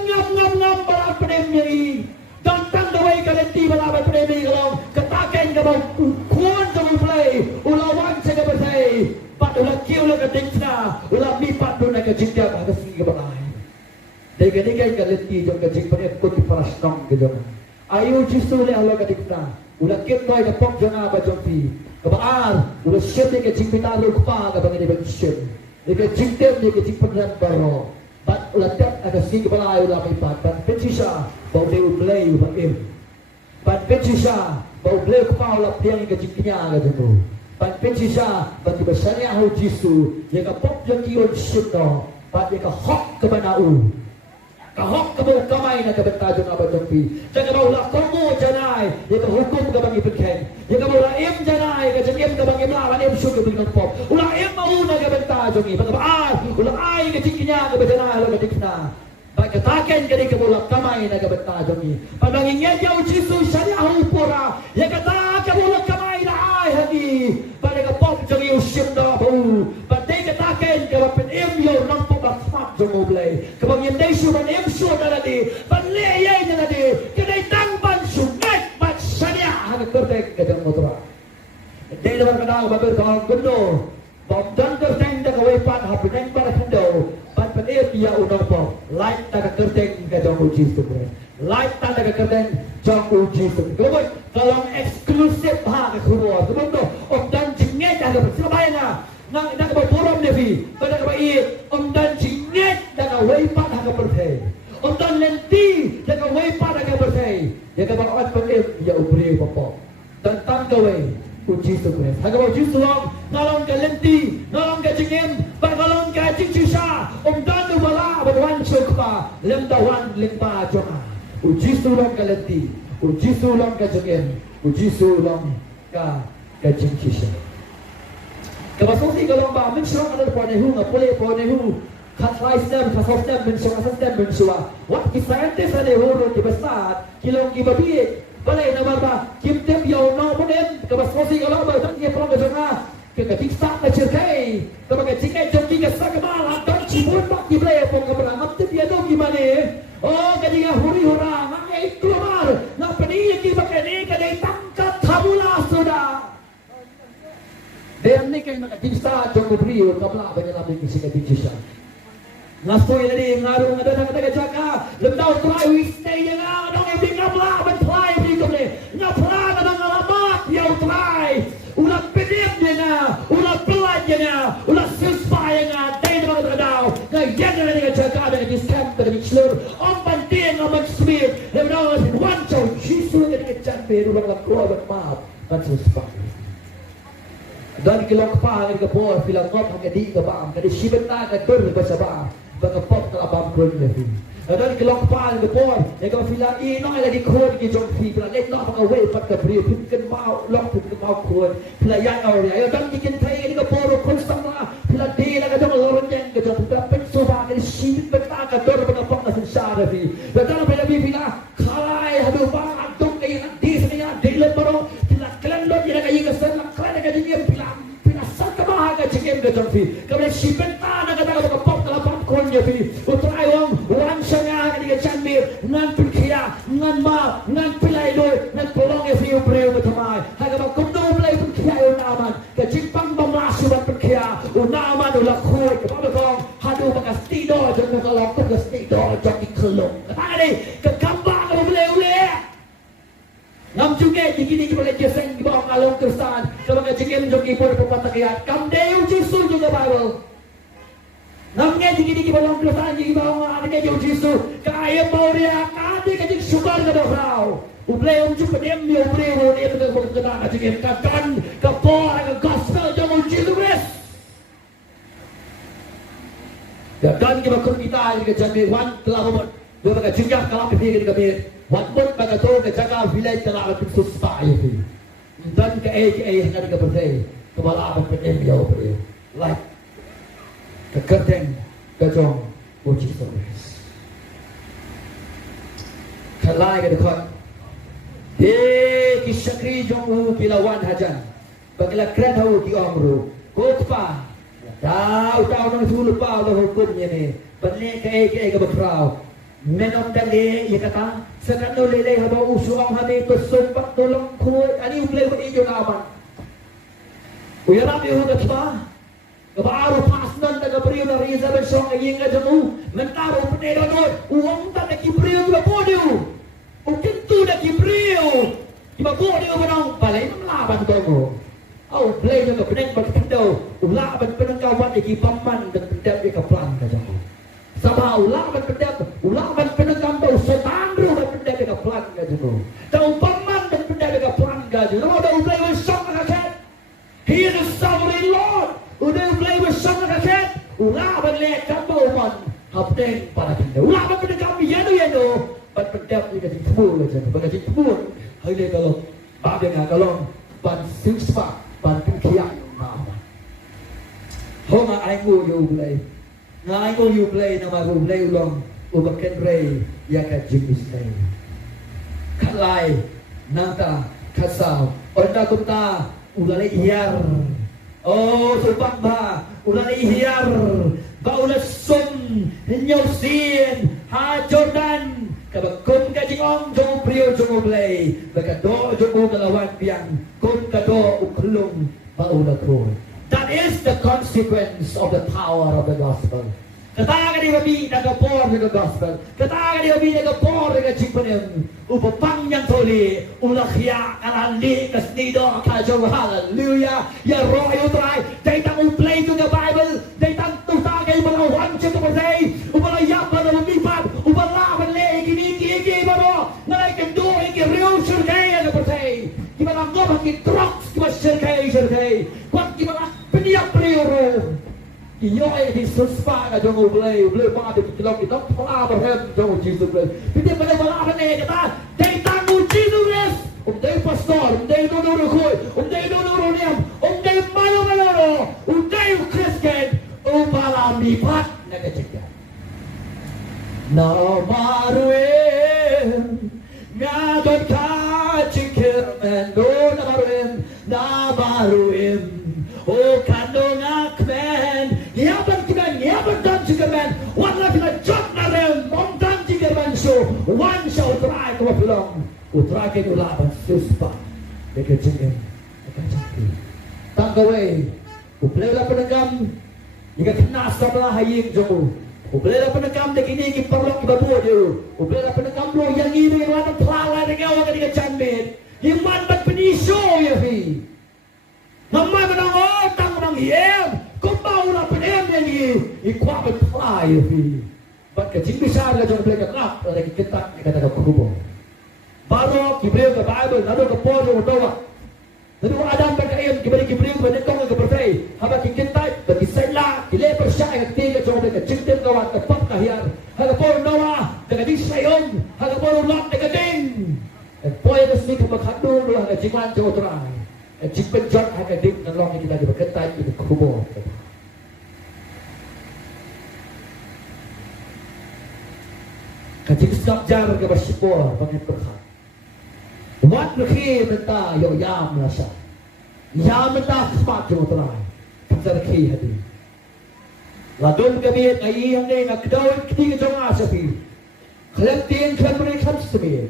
ngam bala pedem ni dantang dawai kalenti bala pedem ni kalau kataken ka ba kuan ka play ulawan sa ka bersai pat ulah kiu la ka dikna ulah mi pat do na ka jidya ba ka singi ba Dega kalenti jong kajik pada ko ti parasnong ke jong. Ayo jisu le Allah kadikna. Ulah ket boy ka pok jona ba jong ti. Kabaar ulah syet ke jing pitalo pa ka bangi bang syet. Dega jingtem de ke jing pedran baro. Bat ulah tak ada sing bala ulah mai pat. Bat pecisha bau de play ba em. Bat pecisha bau play pa ulah piang ke jing nya ka jong. Bat pecisha bat besarnya ho jisu. Ye ka pok jong ki on syet no. Bat ye ka hok ke banau. Kahok kamu kamay na kabantajo na abadong Jangan mau lah komo janay. Ya ka hukum ka bang ipagken. Ya ka mau lah im janay. Ka jangan ka bang imlawan im syuk ka bilang pop. Ulah im mauna kabantajo ni. Pagkabaan. Ulah ay ka chikinya ka bajanay. Ulah ka dikna. Pagkataken ka di ka mau lah kamay na kabantajo ni. Pagmangingyan yaw Jesus siya niya hupura. Ya kata ka mau lah kamay na ay hagi. Pada ka pop jang yung syuk na bau. Pada kataken ka bang im yaw nang pop at smart jang ublay. Kabang yung day syuman im syuk na nadi. Panliyay na nadi. Kanay tangban syungat. Matsanya hanga kertek ka jang motora. Hindi naman ka na mabar ka ang gundo. Bamdan kertek na kaway pan hapineng para kendo. Panpanir dia unang po. Light na ka kertek ka jang uji sumre. Light na ka kertek jang uji sumre. Kumot, kalong exclusive ha ka kuruwa. Kumot no, dan jingit na ka sinabayan na. Nang nakapagpurom na fi. Pada ka ba dan jingit na ka waypan ha ka pertay. Dan lenti na ka waypan ha ka pertay. Ya ka ba at panir ya ubri pa po. Dan tanggaway. Uji sumre. Haga ba uji suwang. Ngalong ka lenti. Ngalong ka jingin. Ngalong ka jingchisa. Dan wala badwan syuk pa. Lemdawan limpa jonga. Uji sulang ka lenti. Uji sulang ka jingin. Uji sulang ka jingchisa. Kapasusi kalau ba mensyong ada po nehu nga pole po nehu. Katlay stem, kasos stem, mensyong asas stem, mensyong. What kisayantes ada huruf di besar. Kilong kibabiik. Balay na ba kim tem yaw no punem kapasusi kalau ba tang kia prong jonga. Kekatik sak na cirkai. Kapag cikai jom tiga sak malam dan cibun pak di belay pong kaberangap tem dia dong gimana? Oh kadiga huri hura ngai keluar. Na peni ki bakani kadai tangkat tabula sudah. Dan ni kay nakatista jom brio kabla ba nila bi kisika bitisa. Nastoy na di ngaro nga daw nga jaka. Lemdaw try we stay nga dong ibig kabla ban try bi ko ni. Nga pra na nga alamat yaw try. Ulah pedip dia na, ulah pelaj dia na, ulah suspai nga day na mga daw. Nga yan na nga jaka ba ni stamp ba ni slur. Om banting ang magsmir. Lemdaw in one show Jesus nga nga champion ulah nga ko ba map. Ban suspai. Dan kilok pa ang kapor filang ngop ang kadi ka ba ang kadi sibenta ka dur ba sa ba baka pop ka abam kun na fi dan kilok pa ang kapor e ka filang ino ay lagi kun ki jong fi pla let no ka way pat ka bri put kan mau lok put kan mau kun pla ya aw ya dan ki kin thai ni kapor kun sam na pla de la ka jong loron yang ka jong pla pen so ba ka sibenta ka dur baka pop na sa ra fi dan pa bi fila khalai hadu ba tung kay di sa niya de le baro klan lo jira kayi ka san klan ka jingem pila sakka ba ka jingem ka jongfi ka sibenta na ka ka pop ka pop kon ya fi utray wang wan sanga ka diga chanmir ngan pilkhiya ngan ma ngan pilai do ngan polong ya fi ubreu ka thamai ha ka ba kumdo play pilkhiya yo naman ka jingpang ba masu ba pilkhiya o naman o lakhoy ka ba ko hadu ba ka stido jong ka lok ka stido jong iklong ka ni ka kamba ka ubleu le ngam juga dikini kita boleh jesen di bawah kalung Kristen sebagai jengkel joki pun pepatakiyat kam deu jisu juga Bible ngamnya gini kita long kesan gini bawang ada kayak jauh jisu kaya mau dia kadi kayak sugar ke dorau ublay jumpa dia ublay dia betul betul kena aja kita kan kapor ke gospel jauh jisu guys ya dan kita kita ke jadi wan telah buat dua bagai jinjak kalau pergi ke kami wan pun bagai tu ke jaga village telah lebih susah ya dan ke hendak ke bertai kepala apa pun dia ublay like kekerteng kejong uji service kalai ke dekat kisakri jong kilawan hajan bagilah keren tahu ki omru kotpa tahu nang sulu pa lo hukumnya ni balik ke berkrau menom dale ya kata sekarang lele haba usuang hadi tersumpak tolong kuat ani ulai ijo naman uyarap yo kata baru pasnan daga beriu na riza ben song aying ajamu mentaro penero no uang ta na kibriu ba podiu o kintu na kibriu iba podiu manong balay mlaban to mo au play na peneng ba kindo ulaban penengkawan iki paman dan pendap ka plan ka jamu sama ulaban pendap ulaban penengkam ba setan ru ba pendap ka plan ka jamu tau paman dan pendap ka plan ka jamu da play with song ka kat he is the sovereign lord udah mulai bersama rakyat, ulaban lihat kamu man, hapdeng para kita, ulaban pada kami yano, ban pendap ni kasi tebul aja, bagasi tebul, hari kalau, bageng kalau, ban sispa, ban pengkiang, homa ainggu you mulai, ainggu you mulai nama you mulai ulang, ubah kenrei, ya kajimis lay, kalai, nanta, kasau, onda kunta, ulale iyar. Oh, sebab ba, ulah ihiyar, ba ulah sum, nyausin, ha Jordan, kabakun ka jingong, jong priyo jong ublay, bagado jong ugalawan biyang, kun kado uklong, ba ulah ko. That is the consequence of the power of the gospel. Katakan dia babi nagapor dengan gospel. Katakan dia babi nagapor dengan cimpanem. Upapang yang toli. Ulahya kalandi kasnido kajo hallelujah. Ya roh utrai. Datang uplay to the Bible. Datang tutagay malawan siya kapatay. Upalayap na lumipat. Upalaban le. Kini baro. Nalay kendo. Ikiriw sirkay kapatay. Gimana ngomong kitroks. Gimana sirkay. Kuat gimana peniak priyo. Iyo di suspa ka jong ublay pa di kilom kita pala berhem jong Jesus Christ. Piti pada bala ne kata dai tangu Jesus. Dai pastor, dai dono koy, dai dono niam, dai malo, dai Christian, bala mipat na kecika. Na maruem ngadon ka cikirmen do na maruem o kandong akmen Yaban kita, yaban dan cikerman. Wala kita jod na rin, montan cikerman so. One siya utray ko mapilong. Utray kayo laban, suspa. Ika cikin, ika cikin. Tanggaway, uplay la penegam. Ika kinasa pala haying joko. Uplay la penegam, na kinigin parlong ibabuo niyo. Uplay la penegam lo, yang ini yung walang plala na gawa ka nika chanmin. Yung man ba't pinisyo, yafi. Mamay mo ng otang mo ng hiyem. Kung maula penem yang ikuapan fly fi. Bat kecil besar ka jong play ka klap, lagi ketak ni kata kubo. Baru kibreu ka Bible, nado ka podo utawa. Nado Adam ka kaim, kibreu ka netong ka bertai. Haba kikintai, bagi sela, kile persya ka tiga jong play ka cintim ka wat ka pap ka hiar. Haga podo Noah, daga di sayom, haga podo Lot daga ding. And poy ka sini ka maghadong lo haga jiman jong utray. Jika jod akadik nalong kita di berketat di kubo. Kajik sabjar ke bersipor banget berkat. Wat lekhi menta yo yam rasa. Yam menta sepat jo terai. Kita lekhi hadi. Ladun kami ai yang ni nak daun ketiga jong asapi. Kalian tiang kalian beri kalian semir.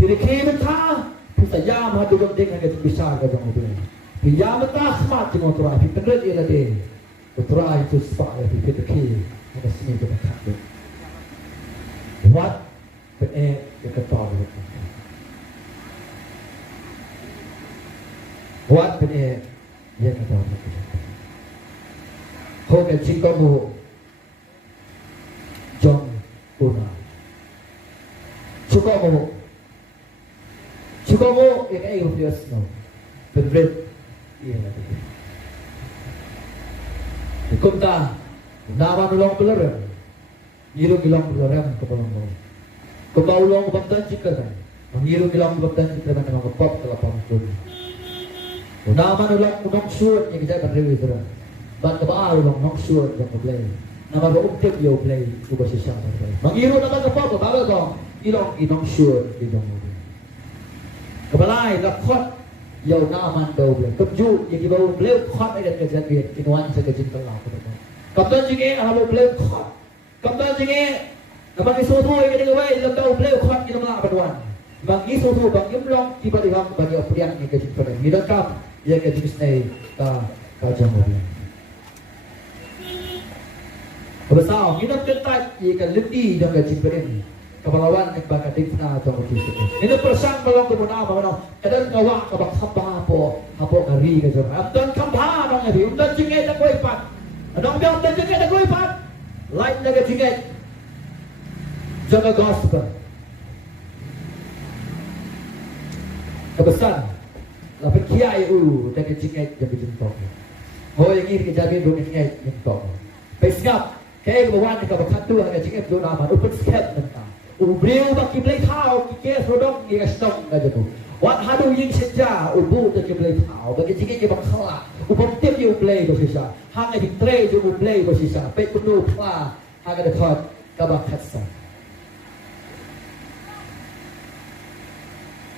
Kiri lekhi menta Kita yam hadu gandeng hanya bisa ke jong ublay. Yam menta sepat jo terai. Kita ngret ia lade. Terai itu sepat lagi. Kita lekhi ada semir berkat. What benar yang ketahui? What benar yang ketahui? Hoga cingkamu una. Suka mo yung ay of Diyos no. Penbret iya natin. Kumta naman ulong pelaran. Ilong pelaran kapalong mo. Kumbaulong kubabdan jika kan. Mangilong kubabdan jika kan mga kapap kalapang pun. Naman ulong suot yung kita kan rewi tera. Ban kabaa ulong suot yung play. Na mag-uktip yung play kuba siya play. Mangiro naman kapap bagal ko. Ilong suot ilong mo. Kabalay lakot yaw naman daw play. Kabju yung ibaw play kot ay dat kajagit kinuan sa kajin kalaw ko. Kaptan jige amo play kot. Kaptan jige naman isuto ay kanigaway ilang daw play kot kinamla kapaduan. Bang isuto bang imlong ibalihang bagi opriang ni kajin kalaw. Hidang kap yang kajin snay kajang mo. Kabasaw, hinap kentat ikan lindi dong kajin kalaw. Kapalawan nagbakatik na itong artista ko. Ito persang malong kumuna mga kadang kawa kabakhabang hapo ngari ka dyan. Abdan kambha nang ngari. Umdan jingay na ko ipat. Anong bilang umdan jingay na ko ipat? Light na ka jingay. Jaga gospel. Kabasan. Lapit kiyay daga jingay jaga jingtok. Hoy ngir ka jaga doon jingay jingtok. Paisngap. Kaya kabawan ka bakatu hanggang jingay doon naman. Upad skep nanta. Ubriu baki play thao kike rodok ki kastok ka jatu. Wat hadu yin senja ubu te ki play thao bagi jike ki bakhala. Ubom tip you play ko sisa. Hanga di tre ju play ko sisa. Pe kunu pla hanga de khot ka bakhatsa.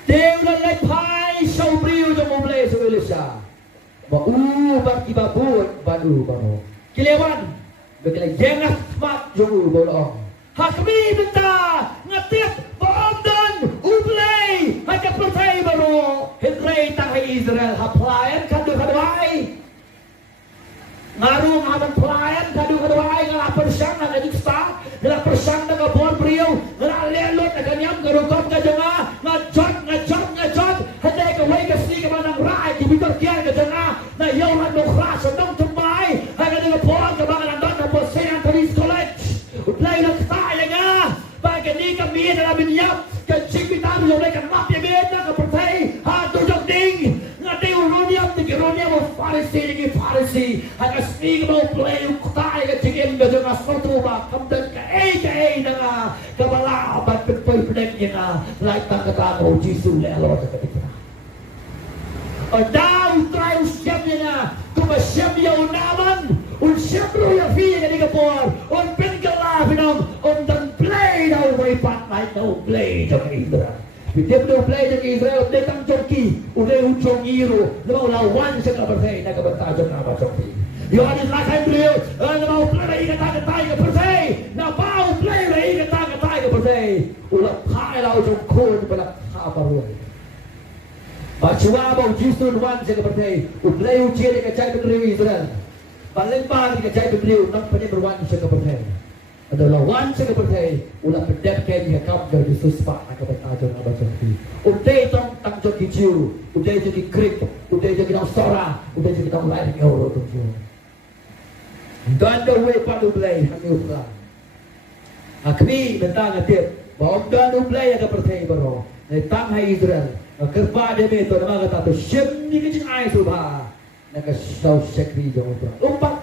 Dew la lai pai so briu ju play so elisa. Ba baki babut badu bano. Kilewan bagi jengah mat ju bolong. Hakmi benta ngatip baomdan ublay hanya percaya baru Henry tahi Israel haplayan kadu kadwai ngaru ngaman pelayan kadu kadwai ngalah persang naga jiksta ngalah persang naga buat beriau ngalah lelot naga nyam garukam kajanga ngajot hadai kawai kasih kemanang rai dibitar kian kajanga na yaulan nukra senang temai hanya dengan puan kebangan dan dapat sayang tadi college ublay nak ni kami dalam binyap kecik kita belum lekan map ya beda kepercayai hatu jok ding ngati uroniap tiki uroniap farisi hanya sini mau play kutai kecik em bejo ngasrotu ba kamdan ke na kabala bat pedeknya na like tak kata mau jisu le alor ketika Odau try usiapnya na kumasiap ya unaman usiap lo ya fi jadi kapor on pengkala pinam on dan play daw way pat like no play jang Israel. Bitiap daw play jang Israel update ang joki ulay uchong iro naman lawan sa kabartay na kabartajang na majoki. Yohanes lakay beliau naman play na ikatagantay kabartay na pao play na ikatagantay kabartay ulap kaya daw jong kun balak kabaruan. Bacawa bau justru nuan sa kabartay ulay ujian ikatagay beliau Israel. Paling ikatagay beliau nang paniberwan sa kabartay. Adalah wan sa kabartay ulang pedep kaya niya kap dari suspa na kabartajang na majoki. Uday tong tangjong kijiu, uday jadi krik, uday jadi nang sora, uday jadi nang lain ngoro tunggu. Dan the way padu blay kami upla. Akmi bentang atip, baom dan ublay aga kabartay baro. Tang hai Israel, kerpa de meto na mga tato shem ni kajing ay subha. Nagasaw sekri jong upla.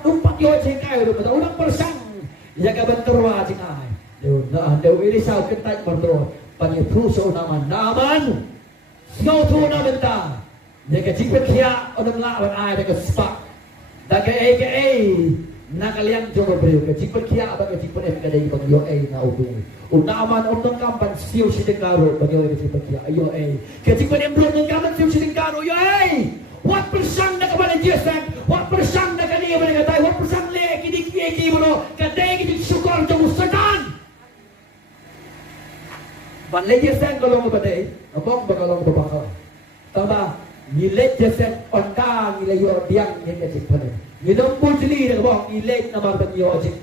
Umpak yo cengkay udah mata ulang persang. Jaga benterwa cingay. Daw ilisaw kentat berdoa. Panyepuso naman. Snow tu naman ta. Jaga jipet hiya o namlawan ay daga spak. Daga nakaliang jong beriu. Jipet hiya baga jipet kadai bang yo na ubing. Unaman nang kampan siu sidengaro bagi yo jipet hiya yo jipet belum nang kampan siu sidengaro yo What persang na kabalik Yesan? What persang na kaniya ba nga tayo? What persang le kini mo kadai kini syukor jong setan. Banle Yesan kalau ngabade, abang bakalong babakal. Tama, nilai Yesan onka nilai yo biang ni kajik pane. Nidong pujli na abang nilai na marban yo ajik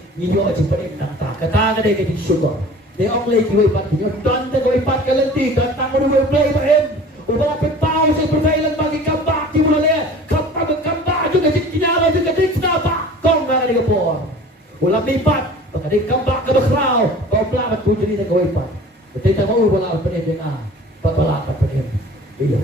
pane nang ta. Kata kadai kini syukor. They only kiwi pat yo don ta kiwi pat kalanti kan tango ni play ba him. Ubah petau sa percayaan bagi kambak di mulai kambak juga kinyawa juga dik kenapa kong na kapor ulam lipat pagkadik kambak ka bakraw kau pelamat ku jadi nak kau ipat. Kita mau bala penin dengan bala penin. Iya.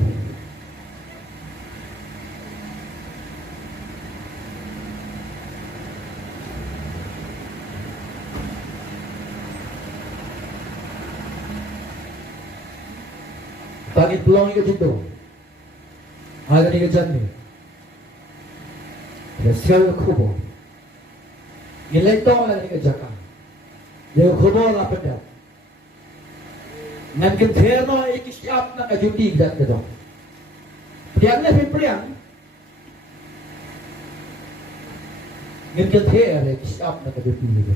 Pagi peluang ke situ. Ada ni kerja ni. Siapa kubo? Nilai tol ni kerja kan. Dia kubo lah pada. Nanti terno ikisiap nak kajuti kat tu. Priang ni priang. Nanti terno ikisiap nak kajuti tu.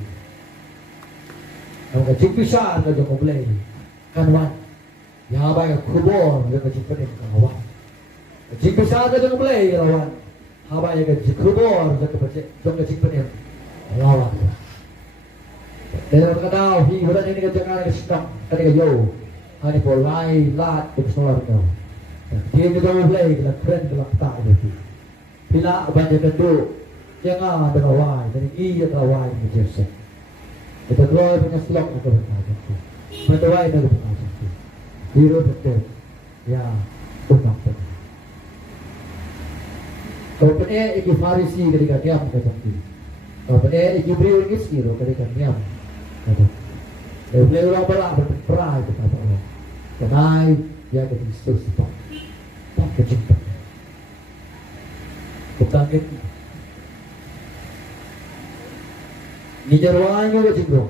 Kalau kajuti besar tu kau boleh kan wan. Yang baik kubur dia kajuti ni kawan. Jika besar tu kau boleh kawan. Haba yang kajuti kubur dia kajuti ni lawan. Dan kata hi bukan ini kerja ni sedang kata yo. Hani polai lat besar tu. Dia juga boleh kita keren kita tak jadi. Bila banyak tentu jangan ada kawan dan ia kawan macam kita keluar dengan slot itu macam Betul itu macam hero betul. Ya, betul. Kalau pernah ikut Farisi ketika diam macam tu. Kalau pernah ikut Ibrahim Iskiro ketika diam. Dia boleh orang balak berperai kepada Allah. Kenai dia akan disusupkan. Tak kejumpa. Ketangkit. Ni jarwaan juga cikgu.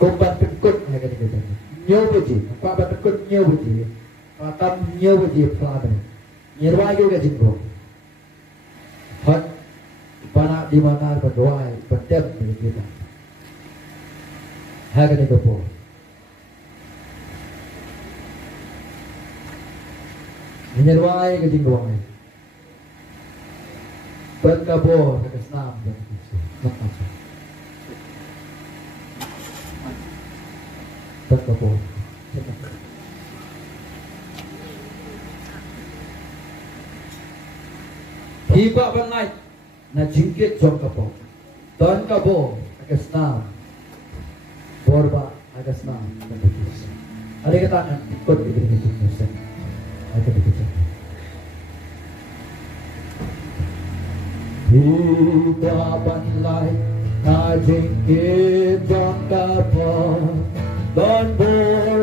Kompat tekut mereka dikatakan. Nyawa beji. Kompat tekut nyawa beji. Patam nyawa beji pelabang. Jarwaan juga cikgu. Hot. Panak di mana berdoa. Berdem dengan kita. Harga ni kepo. Jarwaan juga cikgu. Berkabur ke Islam dan Islam. Berkabur. Hiba bangai na jingkit jom kabur. Don kabur ke Islam. Borba ke Islam dan Islam. Ada kata nak ikut diberi Islam. Ada begitu. Hiba bangai na jingkit jom kabur. Don bor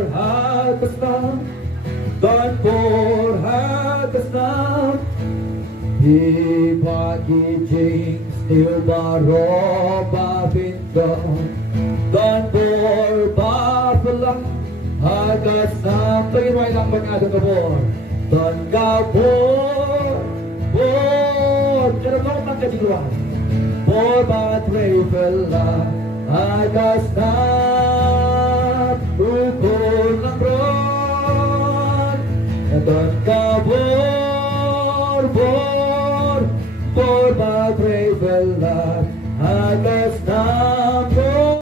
ke Islam. Don bor ke Islam. Hiba kijing still baroba pinto. Don bor bafalang hagas sampai wailang bangado kabor. Don kabor bor kerana mangga di luar. Bor batre fella hagas nam ukol ng ron. Don